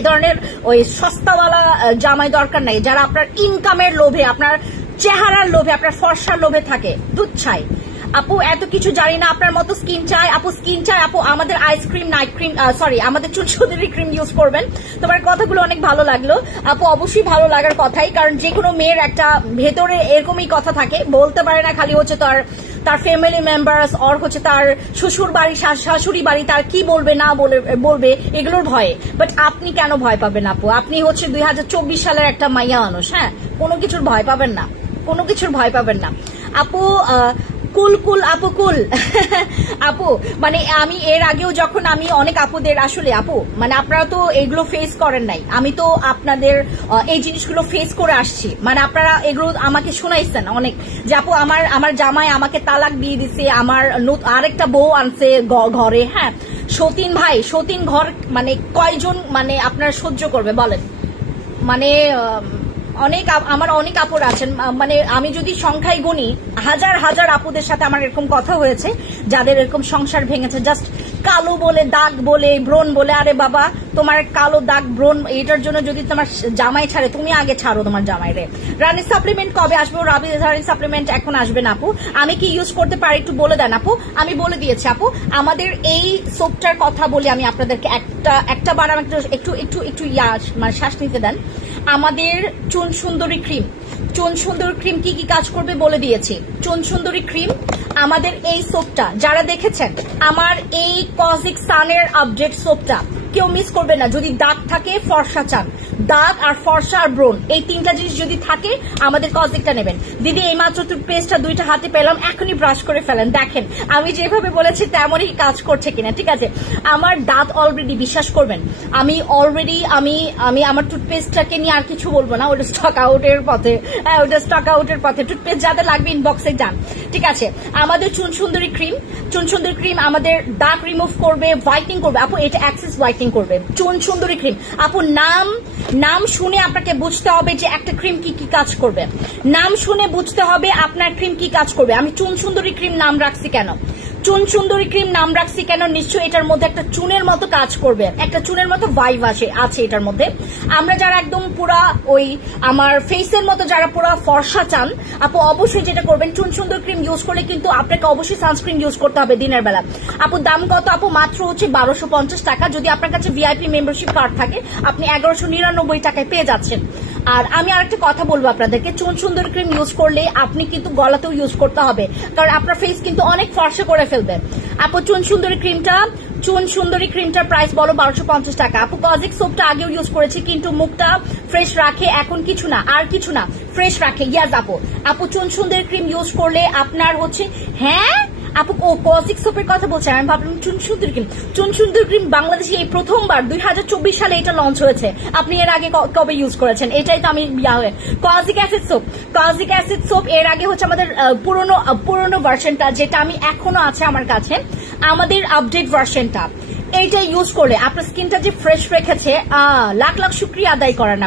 ধরনের ওই সস্তাওয়ালা জামাই দরকার নাই, যারা আপনার ইনকামের লোভে, আপনার চেহারার লোভে, আপনার ফর্সার লোভে থাকে। দুধ চাই আপু, এত কিছু জানি না, আপনার মতো স্কিন চাই আপু, আমাদের আইসক্রিম নাইট ক্রিম আমাদের চুল সুন্দরী ক্রিম ইউজ করবেন। তোমার কথাগুলো অনেক ভালো লাগলো আপু, অবশ্যই ভালো লাগার কথাই, কারণ যে কোনো মেয়ের একটা ভেতরে এরকমই কথা থাকে, বলতে পারে না, খালি হচ্ছে তার ফ্যামিলি মেম্বার্স ওর হচ্ছে তার শ্বশুর বাড়ি শাশুড়ি বাড়ি তার কি বলবে না বলবে এগুলোর ভয়ে। বাট আপনি কেন ভয় পাবেন আপু? আপনি হচ্ছে 2024 সালের একটা মাইয়া মানুষ। হ্যাঁ, কোনো কিছুর ভয় পাবেন না আপু। কুল আপু, কুল আপু, মানে আমি এর আগেও যখন আমি অনেক আপুদের, আসলে আপু মানে আপনারা তো এগুলো ফেস করেন নাই, আমি তো আপনাদের এই জিনিসগুলো ফেস করে আসছি, মানে আপনারা এগুলো আমাকে শোনাইছেন অনেক, যে আপু আমার জামাই আমাকে তালাক দিয়ে দিছে, আমার আরেকটা বউ আনছে ঘরে। হ্যাঁ, সতীন ঘর মানে কয়জন মানে আপনারা সহ্য করবে বলেন? মানে আমার অনেক আপুর আছেন, মানে আমি যদি সংখ্যায় গুনি, হাজার আপুদের সাথে আমার এরকম কথা হয়েছে যাদের এরকম সংসার ভেঙেছে, জাস্ট কালো বলে, দাগ বলে, ব্রণ বলে। আরে বাবা, তোমার কালো দাগ ব্রণ এটার জন্য যদি তোমার জামাই ছাড়ে, তুমি আগে ছাড়ো তোমার জামাই রে। রানী সাপ্লিমেন্ট কবে আসবে? রানী সাপ্লিমেন্ট এখন আসবে না আপু। আমি কি ইউজ করতে পারি একটু বলে দেন আপু? আমি বলে দিয়েছি আপু, আমাদের এই সোপটার কথা বলি আমি আপনাদেরকে, একটা বার আমি একটু মানে শ্বাস নিতে দেন। আমাদের চুন সুন্দরী ক্রিম কি কাজ করবে বলে দিয়েছি। চুন সুন্দরী ক্রিম, আমাদের এই সোপটা যারা দেখেছেন, আমার এই কজিক সানের আপডেট সোপটা কেউ মিস করবে না। যদি দাগ থাকে, ফর্সা চান, দাগ আর ফর্সা আর ব্রণ, এই তিনটা জিনিস যদি থাকে আমাদের কজিকটা নেবেন। দিদি এই মাত্র টুথপেস্টটা 2টা হাতে পেলাম, এখনই ব্রাশ করে ফেলেন। দেখেন আমি যেভাবে বলেছি তেমনই কাজ করছে কিনা। ঠিক আছে, আমার দাঁত অলরেডি, বিশ্বাস করবেন, আমি আমার টুথপেস্টটাকে নিয়ে আর কিছু বলবো না, ওটা স্টক আউটের পথে। টুথপেস্ট যাদের লাগবে ইনবক্সে যান। ঠিক আছে, আমাদের চুন সুন্দরী ক্রিম আমাদের দাগ রিমুভ করবে, হোয়াইটনিং করবে আপু, এটা অ্যাক্সেস হোয়াইটনিং করবে। চুন সুন্দরী ক্রিম আপু, নাম শুনে আপনাকে বুঝতে হবে যে একটা ক্রিম কি কাজ করবে। নাম শুনে বুঝতে হবে আপনার ক্রিম কি কাজ করবে। আমি চুন সুন্দরী ক্রিম নাম রাখছি কেন? চুন সুন্দরী ক্রিম নাম রাখছি কেন, নিশ্চয়ই এটার মধ্যে একটা চুনের মতো কাজ করবে, একটা চুনের মতো ভাইব আছে এটার মধ্যে। আমরা যারা একদম পুরা ওই আমার ফেসের মতো যারা পুরা ফর্সা চান, আপু অবশ্যই যেটা করবেন, চুন সুন্দর ক্রিম ইউজ করলে কিন্তু আপনাকে অবশ্যই সানস্ক্রিন ইউজ করতে হবে দিনের বেলা। আপু দাম কত আপু? মাত্র হচ্ছে 1250 টাকা। যদি আপনার কাছে ভিআইপি মেম্বারশিপ কার্ড থাকে আপনি 1199 টাকায় পেয়ে যাচ্ছেন। আর আমি আরেকটা কথা বলবো আপনাদেরকে, চুন সুন্দর ক্রিম ইউজ করলে আপনি কিন্তু গলাতেও ইউজ করতে হবে, কারণ আপনার ফেস কিন্তু অনেক ফর্সা করে ফেলবে। আপু চুন সুন্দরী ক্রিমটার প্রাইস বলো 1250 টাকা। আপু কজিক সোপটা আগেও ইউজ করেছি, কিন্তু মুখটা ফ্রেশ রাখে, এখন কিছু না, আর কিছু না, ফ্রেশ রাখে। ইয়াস আপু চুন সুন্দরী ক্রিম ইউজ করলে আপনার হচ্ছে, হ্যাঁ আপু কজিক সোপের কথা বলছেন, আমি ভাবলাম চুন সুন্দর ক্রিম বাংলাদেশে এই প্রথমবার 2024 সালে এটা লঞ্চ হয়েছে। আপনি এর আগে কবে ইউজ করেছেন? এটাই তো আমি কজিক অ্যাসিড সোপ এর আগে হচ্ছে আমাদের পুরনো ভার্সনটা, যেটা আমি এখনো আছে আমার কাছে, আমাদের আপডেট ভার্সনটা, এইটা ইউজ করলে আপনার স্কিনটা যে ফ্রেশ রেখেছে, লাখ লাখ শুকরিয়া আদায় করেন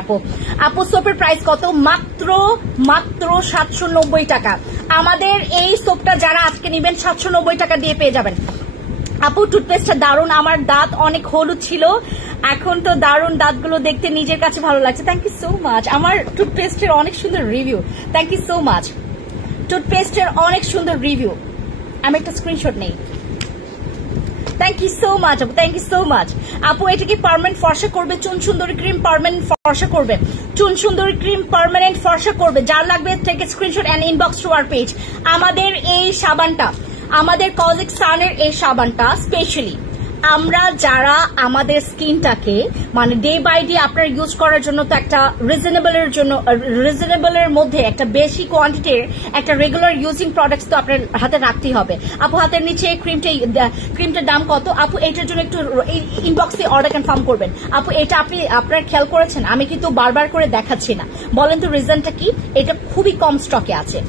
আপু সোপের প্রাইস কত? মাত্র 790 টাকা। আমাদের এই সোপটা যারা আজকে নেবেন 790 টাকা দিয়ে পেয়ে যাবেন। আপু টুথপেস্টটা দারুণ, আমার দাঁত অনেক হলুদ ছিল, এখন তো দারুণ, দাঁতগুলো দেখতে নিজের কাছে ভালো লাগছে। Thank you so much. আমার টুথপেস্টের অনেক সুন্দর review, thank you so much. টুথপেস্টের অনেক সুন্দর রিভিউ, আমি একটা স্ক্রিনশট নেই। থ্যাংক ইউ সো মাচ আপু, থ্যাংক ইউ সো মাচ। আপু এটা কি পার্মানেন্ট ফর্সা করবে? চুন সুন্দরী ক্রিম পার্মানেন্ট ফর্সা করবে, চুন সুন্দরী ক্রিম পার্মানেন্ট ফর্সা করবে। যার লাগবে take screenshot and inbox to our page. আমাদের এই সাবানটা, আমাদের কজিক সানের এই সাবানটা স্পেশালি আমরা যারা আমাদের স্কিনটাকে মানে ডে বাই ডে আপনার ইউজ করার জন্য, তো একটা রিজনেবলের মধ্যে একটা বেশি কোয়ান্টিটির একটা রেগুলার ইউজিং প্রোডাক্টস তো আপনার হাতে রাখতেই হবে। আপু হাতের নিচে ক্রিমটার দাম কত? আপু এটার জন্য একটু ইনবক্সে অর্ডার কনফার্ম করবেন। আপু এটা আপনার খেয়াল করেছেন, আমি কিন্তু বারবার করে দেখাচ্ছি না, বলেন তো রিজনটা কি? এটা খুবই কম স্টকে আছে,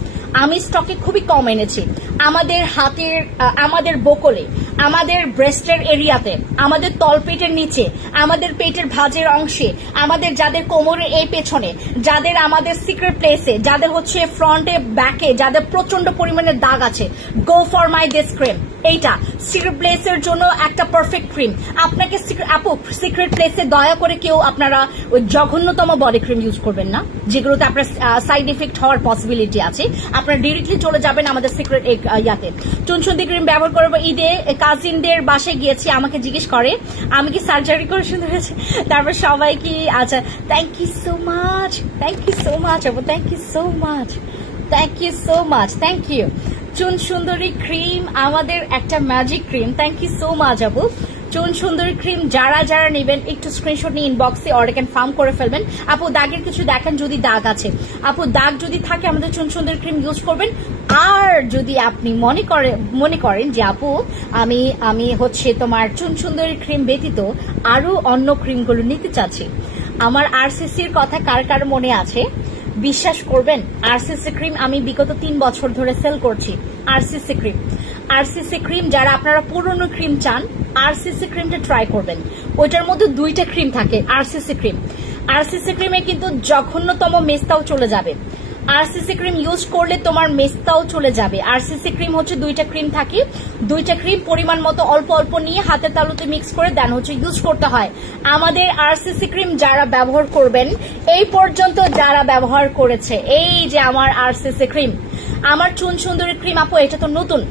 আমি স্টকে খুবই কম এনেছি। আমাদের হাতের, আমাদের বকলে, আমাদের ব্রেস্টের এরিয়াতে, আমাদের তলপেটের নিচে, আমাদের পেটের ভাঁজের অংশে, আমাদের যাদের কোমরের এই পেছনে, যাদের আমাদের সিক্রেট প্লেসে, যাদের হচ্ছে ফ্রন্টে ব্যাকে, যাদের প্রচন্ড পরিমাণে দাগ আছে, গো ফর মাই দিস ক্রিম। এইটা সিক্রেট প্লেসের জন্য একটা পারফেক্ট ক্রিম। আপনাকে আপু সিক্রেট প্লেসে দয়া করে কেউ আপনারা ওই জঘন্যতম বডি ক্রিম ইউজ করবেন না, যেগুলোতে আপনার সাইড এফেক্ট হওয়ার পসিবিলিটি আছে। আপনারা ডিরেক্টলি চলে যাবেন আমাদের সিক্রেট ইয়াতে। চুনসুন্দি ক্রিম ব্যবহার করবো। ঈদে কাজিনদের বাসায় গিয়েছি, আমাকে জিজ্ঞেস করে আমি কি সার্জারি করে সুন্দর হয়েছে, তারপর সবাই কি, আচ্ছা thank you so much, thank you so much আপু, thank you so much, thank you so much, thank you. Chun Sundori cream আমাদের একটা magic cream, thank you so much আপু। চুন সুন্দরী ক্রিম যারা নেবেন একটু স্ক্রিনশট নিয়ে ইনবক্সে অর্ডার কনফার্ম করে ফেলবেন। আপু দাগের কিছু দেখেন, যদি দাগ আছে, আপু দাগ যদি থাকে আমাদের চুন সুন্দরী ক্রিম ইউজ করবেন। আর যদি আপনি মনে করেন যে আপু আমি হচ্ছে তোমার চুন সুন্দরী ক্রিম ব্যতীত আরো অন্য ক্রিমগুলো নিতে চাচ্ছি, আমার আরসিসির কথা কার মনে আছে? বিশ্বাস করবেন, আরসিসি ক্রিম আমি বিগত 3 বছর ধরে সেল করছি। আরসিসি ক্রিম যারা আপনারা পুরনো ক্রিম চান, আরসিসি ক্রিমটা ট্রাই করবেন। ওইটার মধ্যে 2টা ক্রিম থাকে। আরসিসি ক্রিমে কিন্তু জঘন্যতম মেস্তাও চলে যাবে। আরসিসি ক্রিম ইউজ করলে তোমার মেস্তাও চলে যাবে। আরসিসি ক্রিম হচ্ছে 2টা ক্রিম থাকে, 2টা ক্রিম পরিমাণ মতো অল্প অল্প নিয়ে হাতের তালুতে মিক্স করে দেন হচ্ছে ইউজ করতে হয়। আমাদের আরসিসি ক্রিম যারা ব্যবহার করবেন, এই পর্যন্ত যারা ব্যবহার করেছে, এই যে আমার আরসিসি ক্রিম, আমার চুন সুন্দরী ক্রিম, আপু এটা তো নতুন।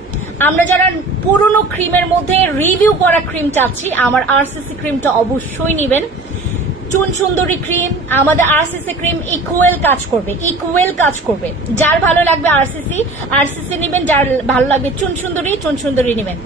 আমরা যারা পুরনো ক্রিমের মধ্যে রিভিউ করা ক্রিম চাচ্ছি, আমার আরসিসি ক্রিমটা অবশ্যই নেবেন। চুন সুন্দরী ক্রিম, আমাদের আরসিসি ক্রিম ইকুয়াল কাজ করবে। যার ভালো লাগবে আরসিসি নেবেন, যার ভালো লাগবে চুন সুন্দরী নেবেন।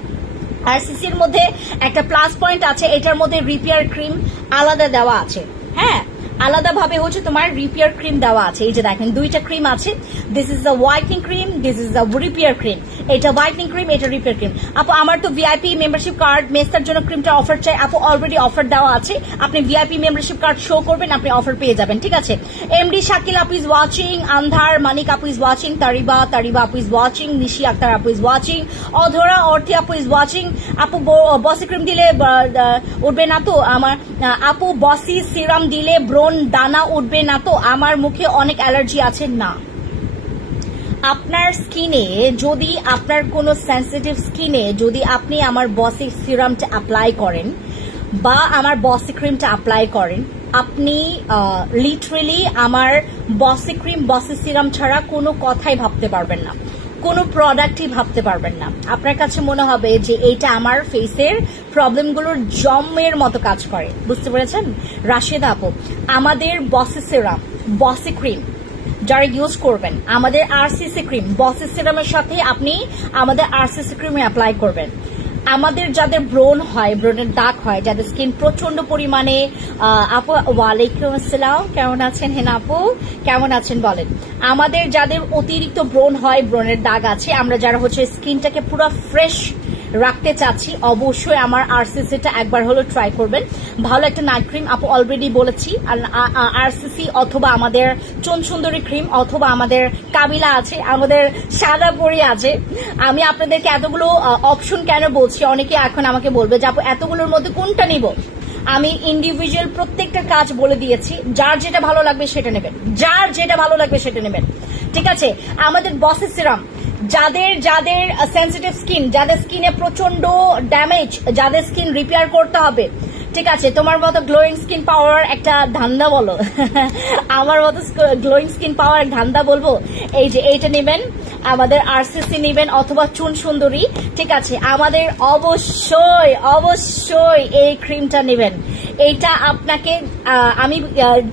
আরসিসির মধ্যে একটা প্লাস পয়েন্ট আছে, এটার মধ্যে রিপেয়ার ক্রিম আলাদা দেওয়া আছে। হ্যাঁ, আলাদাভাবে হচ্ছে তোমার রিপেয়ার ক্রিম দেওয়া আছে। এই যে দেখেন 2টা ক্রিম আছে, this is the whitening cream, this is the repair cream. এটা হোয়াইটনিং ক্রিম, এটা রিপেয়ার ক্রিম। আপু আমার তো ভিআইপি মেম্বারশিপ কার্ড, মেস্তার জন্য ক্রিমটা অফার চাই। আপু অলরেডি অফার দেওয়া আছে, আপনি ভিআইপি মেম্বারশিপ কার্ড শো করবেন, আপনি অফার পেয়ে যাবেন, ঠিক আছে। এমডি শাকিল আপু ইজ ওয়াচিং, আন্ধার মানিক আপু ইজ ওয়াচিং, তারিবা আপু ইজ ওয়াচিং, নিশি আক্তার আপু ইজ ওয়াচিং, অধরা অর্থী আপু ইজ ওয়াচিং। আপু বসি ক্রিম দিলে উঠবে না তো আমার? আপু বসি সিরাম দিলে ব্রণ দানা উঠবে না তো? আমার মুখে অনেক অ্যালার্জি আছে। না, আপনার স্কিনে যদি আপনার কোনো সেন্সিটিভ স্কিনে যদি আপনি আমার বসি সিরামটা অ্যাপ্লাই করেন বা আমার বসি ক্রিমটা অ্যাপ্লাই করেন, আপনি লিটারেলি আমার বসি ক্রিম বসি সিরাম ছাড়া কোনো কথাই ভাবতে পারবেন না, কোনো প্রোডাক্টই ভাবতে পারবেন না। আপনার কাছে মনে হবে যে এইটা আমার ফেসের প্রবলেমগুলোর জমের মতো কাজ করে। বুঝতে পেরেছেন রাশেদা আপু? আমাদের বসি সিরাম বসি ক্রিম যারা ইউজ করবেন, আমাদের আরসিসি ক্রিম বসি সিরামের সাথে আপনি আমাদের আরসিসি ক্রিম অ্যাপ্লাই করবেন। আমাদের যাদের ব্রণ হয়, ব্রণের দাগ হয়, যাদের স্কিন প্রচন্ড পরিমাণে আপু ওয়ালাইকুম আসসালাম, কেমন আছেন? হেনা আপু কেমন আছেন বলেন? আমাদের যাদের অতিরিক্ত ব্রণ হয়, ব্রণের দাগ আছে, আমরা যারা হচ্ছে স্কিনটাকে পুরো ফ্রেশ রাখতে চাচ্ছি, অবশ্যই আমার আরসিসিটা একবার হলো ট্রাই করবেন। ভালো একটা নাইট ক্রিম আপু অলরেডি বলেছি, আরসিসি অথবা আমাদের চুন সুন্দরী ক্রিম অথবা আমাদের কাবিলা আছে, আমাদের সাদা পরি আছে। আমি আপনাদেরকে এতগুলো অপশন কেন বলছি, অনেকে এখন আমাকে বলবে যে আপু এতগুলোর মধ্যে কোনটা নিব। আমি ইন্ডিভিজুয়াল প্রত্যেকটা কাজ বলে দিয়েছি, যার যেটা ভালো লাগবে সেটা নেবেন, যার যেটা ভালো লাগবে সেটা নেবেন, ঠিক আছে? আমাদের বসি সিরাম যাদের যাদের সেন্সিটিভ স্কিন, যাদের স্কিনে প্রচন্ড ড্যামেজ, যাদের স্কিন রিপেয়ার করতে হবে, ঠিক আছে, তোমার মতো গ্লোয়িং স্কিন পাওয়ার একটা ধান্দা বলো আমার মতো গ্লোয়িং স্কিন পাওয়ার ধান্দা বলবো, এই যে এইটা নেবেন, আমাদের আরসিসি নেবেন অথবা চুন সুন্দরী, ঠিক আছে? আমাদের অবশ্যই অবশ্যই এই ক্রিমটা নেবেন। এইটা আপনাকে আমি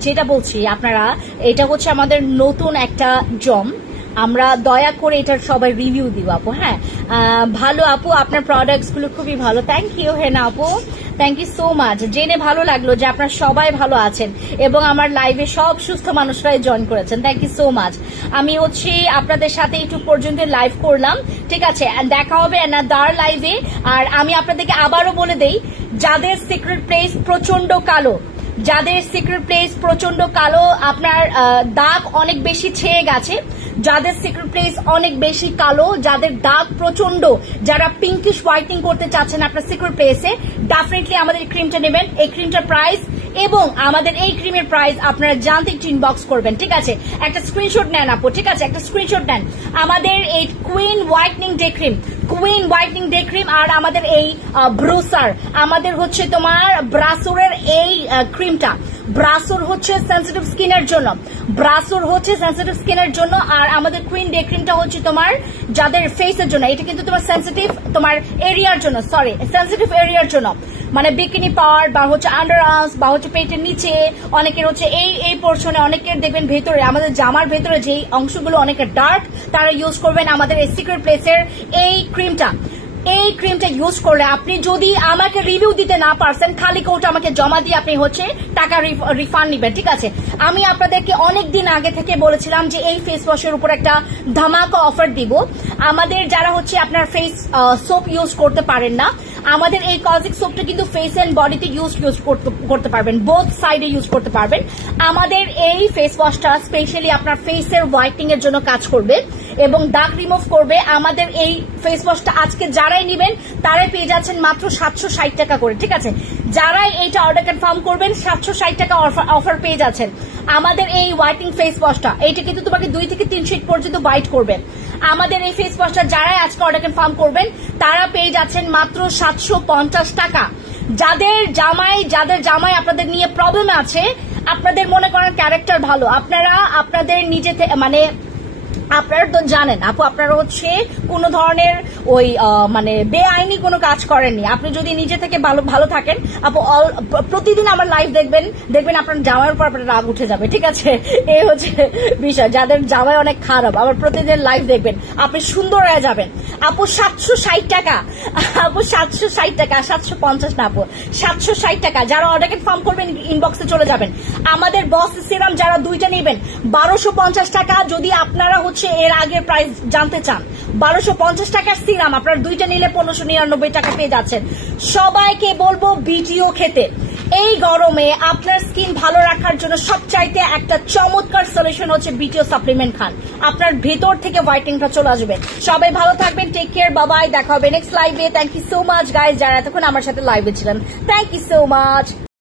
যেটা বলছি, আপনারা এটা হচ্ছে আমাদের নতুন একটা জম, আমরা দয়া করে এটার সবাই রিভিউ দিব আপু। হ্যাঁ ভালো আপু, আপনার প্রোডাক্টস গুলো খুবই ভালো। থ্যাংক ইউ হেনা আপু, থ্যাংক ইউ সো মাচ। জেনে ভালো লাগলো যে আপনারা সবাই ভালো আছেন এবং আমার লাইভে সব সুস্থ মানুষরাই জয়েন করেছেন। Thank you so much. আমি হচ্ছে আপনাদের সাথে একটু পর্যন্ত লাইভ করলাম, ঠিক আছে? দেখা হবে অ্যানাদার লাইভে। আর আমি আপনাদেরকে আবারও বলে দেই, যাদের সিক্রেট প্লেস প্রচন্ড কালো, যাদের সিক্রেট প্লেস প্রচন্ড কালো, আপনার দাগ অনেক বেশি ছেয়ে গেছে, যাদের সিক্রেট প্লেস অনেক বেশি কালো, যাদের দাগ প্রচন্ড, যারা পিঙ্কিশ হোয়াইটনিং করতে চাচ্ছেন আপনার সিক্রেট প্লেসে, ডেফিনেটলি আমাদের এই ক্রিমটা নেবেন। এই ক্রিমটার প্রাইস এবং আমাদের এই ক্রিমের প্রাইস আপনারা জানতে একটু ইনবক্স করবেন, ঠিক আছে? একটা স্ক্রিনশট নেন আপু, ঠিক আছে? একটা স্ক্রিনশট নেন। আমাদের এই queen whitening day cream, queen whitening day cream, আর আমাদের এই ব্রুসার, আমাদের হচ্ছে তোমার ব্রাসুরের এই ক্রিমটা, ব্রাসুর হচ্ছে সেন্সিটিভ স্কিনের জন্য, ব্রাসুর হচ্ছে সেন্সিটিভ স্কিনের জন্য, আর আমাদের কুইন ডে ক্রিমটা হচ্ছে তোমার যাদের ফেসের জন্য। এটা কিন্তু তোমার সেন্সিটিভ তোমার এরিয়ার জন্য, সরি সেন্সিটিভ এরিয়ার জন্য, মানে বিকিনি পার্ট বা হচ্ছে আন্ডার আর্মস বা হচ্ছে পেটের নিচে, অনেকের হচ্ছে এই পোর্শনে, অনেকের দেখবেন ভেতরে, আমাদের জামার ভেতরে যে অংশগুলো অনেকের ডার্ক, তারা ইউজ করবেন আমাদের এই সিক্রেট প্লেসের এই ক্রিমটা। এই ক্রিমটা ইউজ করলে আপনি যদি আমাকে রিভিউ দিতে না পারছেন, খালি কোটা আমাকে জমা দিয়ে আপনি হচ্ছে টাকা রিফান্ড নিবেন, ঠিক আছে? আমি আপনাদেরকে অনেকদিন আগে থেকে বলেছিলাম যে এই ফেস ওয়াশের উপর একটা ধামাকা অফার দিব। আমাদের যারা হচ্ছে আপনার ফেস সোপ ইউজ করতে পারেন না, আমাদের এই কজিক সোপটা কিন্তু ফেস এন্ড বডিতে ইউজ করতে পারবেন, বোথ সাইডে ইউজ করতে পারবেন। আমাদের এই ফেস ওয়াশটা স্পেশালি আপনার ফেসের হোয়াইটনিং এর জন্য কাজ করবে এবং দাগ রিমুভ করবে। আমাদের এই ফেস ওয়াশটা আজকে যারাই নেবেন তারাই পেয়ে যাচ্ছেন মাত্র 760 টাকা করে, ঠিক আছে? যারাই এইটা অর্ডার কনফার্ম করবেন 760 টাকা অফার পেয়ে যাচ্ছেন। আমাদের এই হোয়াইটনিং ফেস ওয়াশটা, এইটা কিন্তু তোমাকে 2 থেকে 3 শীট পর্যন্ত হোয়াইট করবেন। আমাদের এই ফেস ওয়াশটা যারাই আজকে অর্ডার কনফার্ম করবেন তারা পেয়ে যাচ্ছেন মাত্র 750 টাকা। যাদের জামাই আপনাদের নিয়ে প্রবলেম আছে, আপনাদের মনে করেন ক্যারেক্টার ভালো, আপনারা আপনাদের নিজে থেকে মানে আপনারা তো জানেন আপু, আপনারা হচ্ছে কোনো ধরনের ওই মানে বেআইনি কোনো কাজ করেননি। আপনি যদি নিজে থেকে ভালো থাকেন আপু, প্রতিদিন আমার লাইভ দেখবেন আপনার জামাইয়ের উপর আপনার রাগ উঠে যাবে, ঠিক আছে? এই হচ্ছে বিষয়। যাদের জামাই অনেক খারাপ, আবার প্রতিদিন লাইভ দেখবেন আপনি সুন্দর হয়ে যাবেন। আপু 760 টাকা, আপু 760 টাকা, 750 না আপু, 760 টাকা। যারা অর্ডার কনফার্ম করবেন ইনবক্সে চলে যাবেন। আমাদের বস সিরাম যারা 2টা নেবেন 1250 টাকা। যদি আপনারা হচ্ছে এর আগের প্রাইস জানতে চান, 1250 টাকার সিরাম আপনার 2টা নিলে 1599 টাকা পেয়ে যাচ্ছেন। সবাইকে বলবো ভিডিও খেতে। এই গরমে আপনার স্কিন ভালো রাখার জন্য সবচাইতে একটা চমৎকার সলিউশন হচ্ছে বিটিও সাপ্লিমেন্ট খান, আপনার ভেতর থেকে হোয়াইটনিংটা চলে আসবে। সবাই ভালো থাকবেন, টেক কেয়ার, বাই বাই, দেখা হবে নেক্সট লাইভে। Thank you so much guys যারা এতক্ষণ আমার সাথে লাইভে ছিলেন, থ্যাংক ইউ সো মাচ।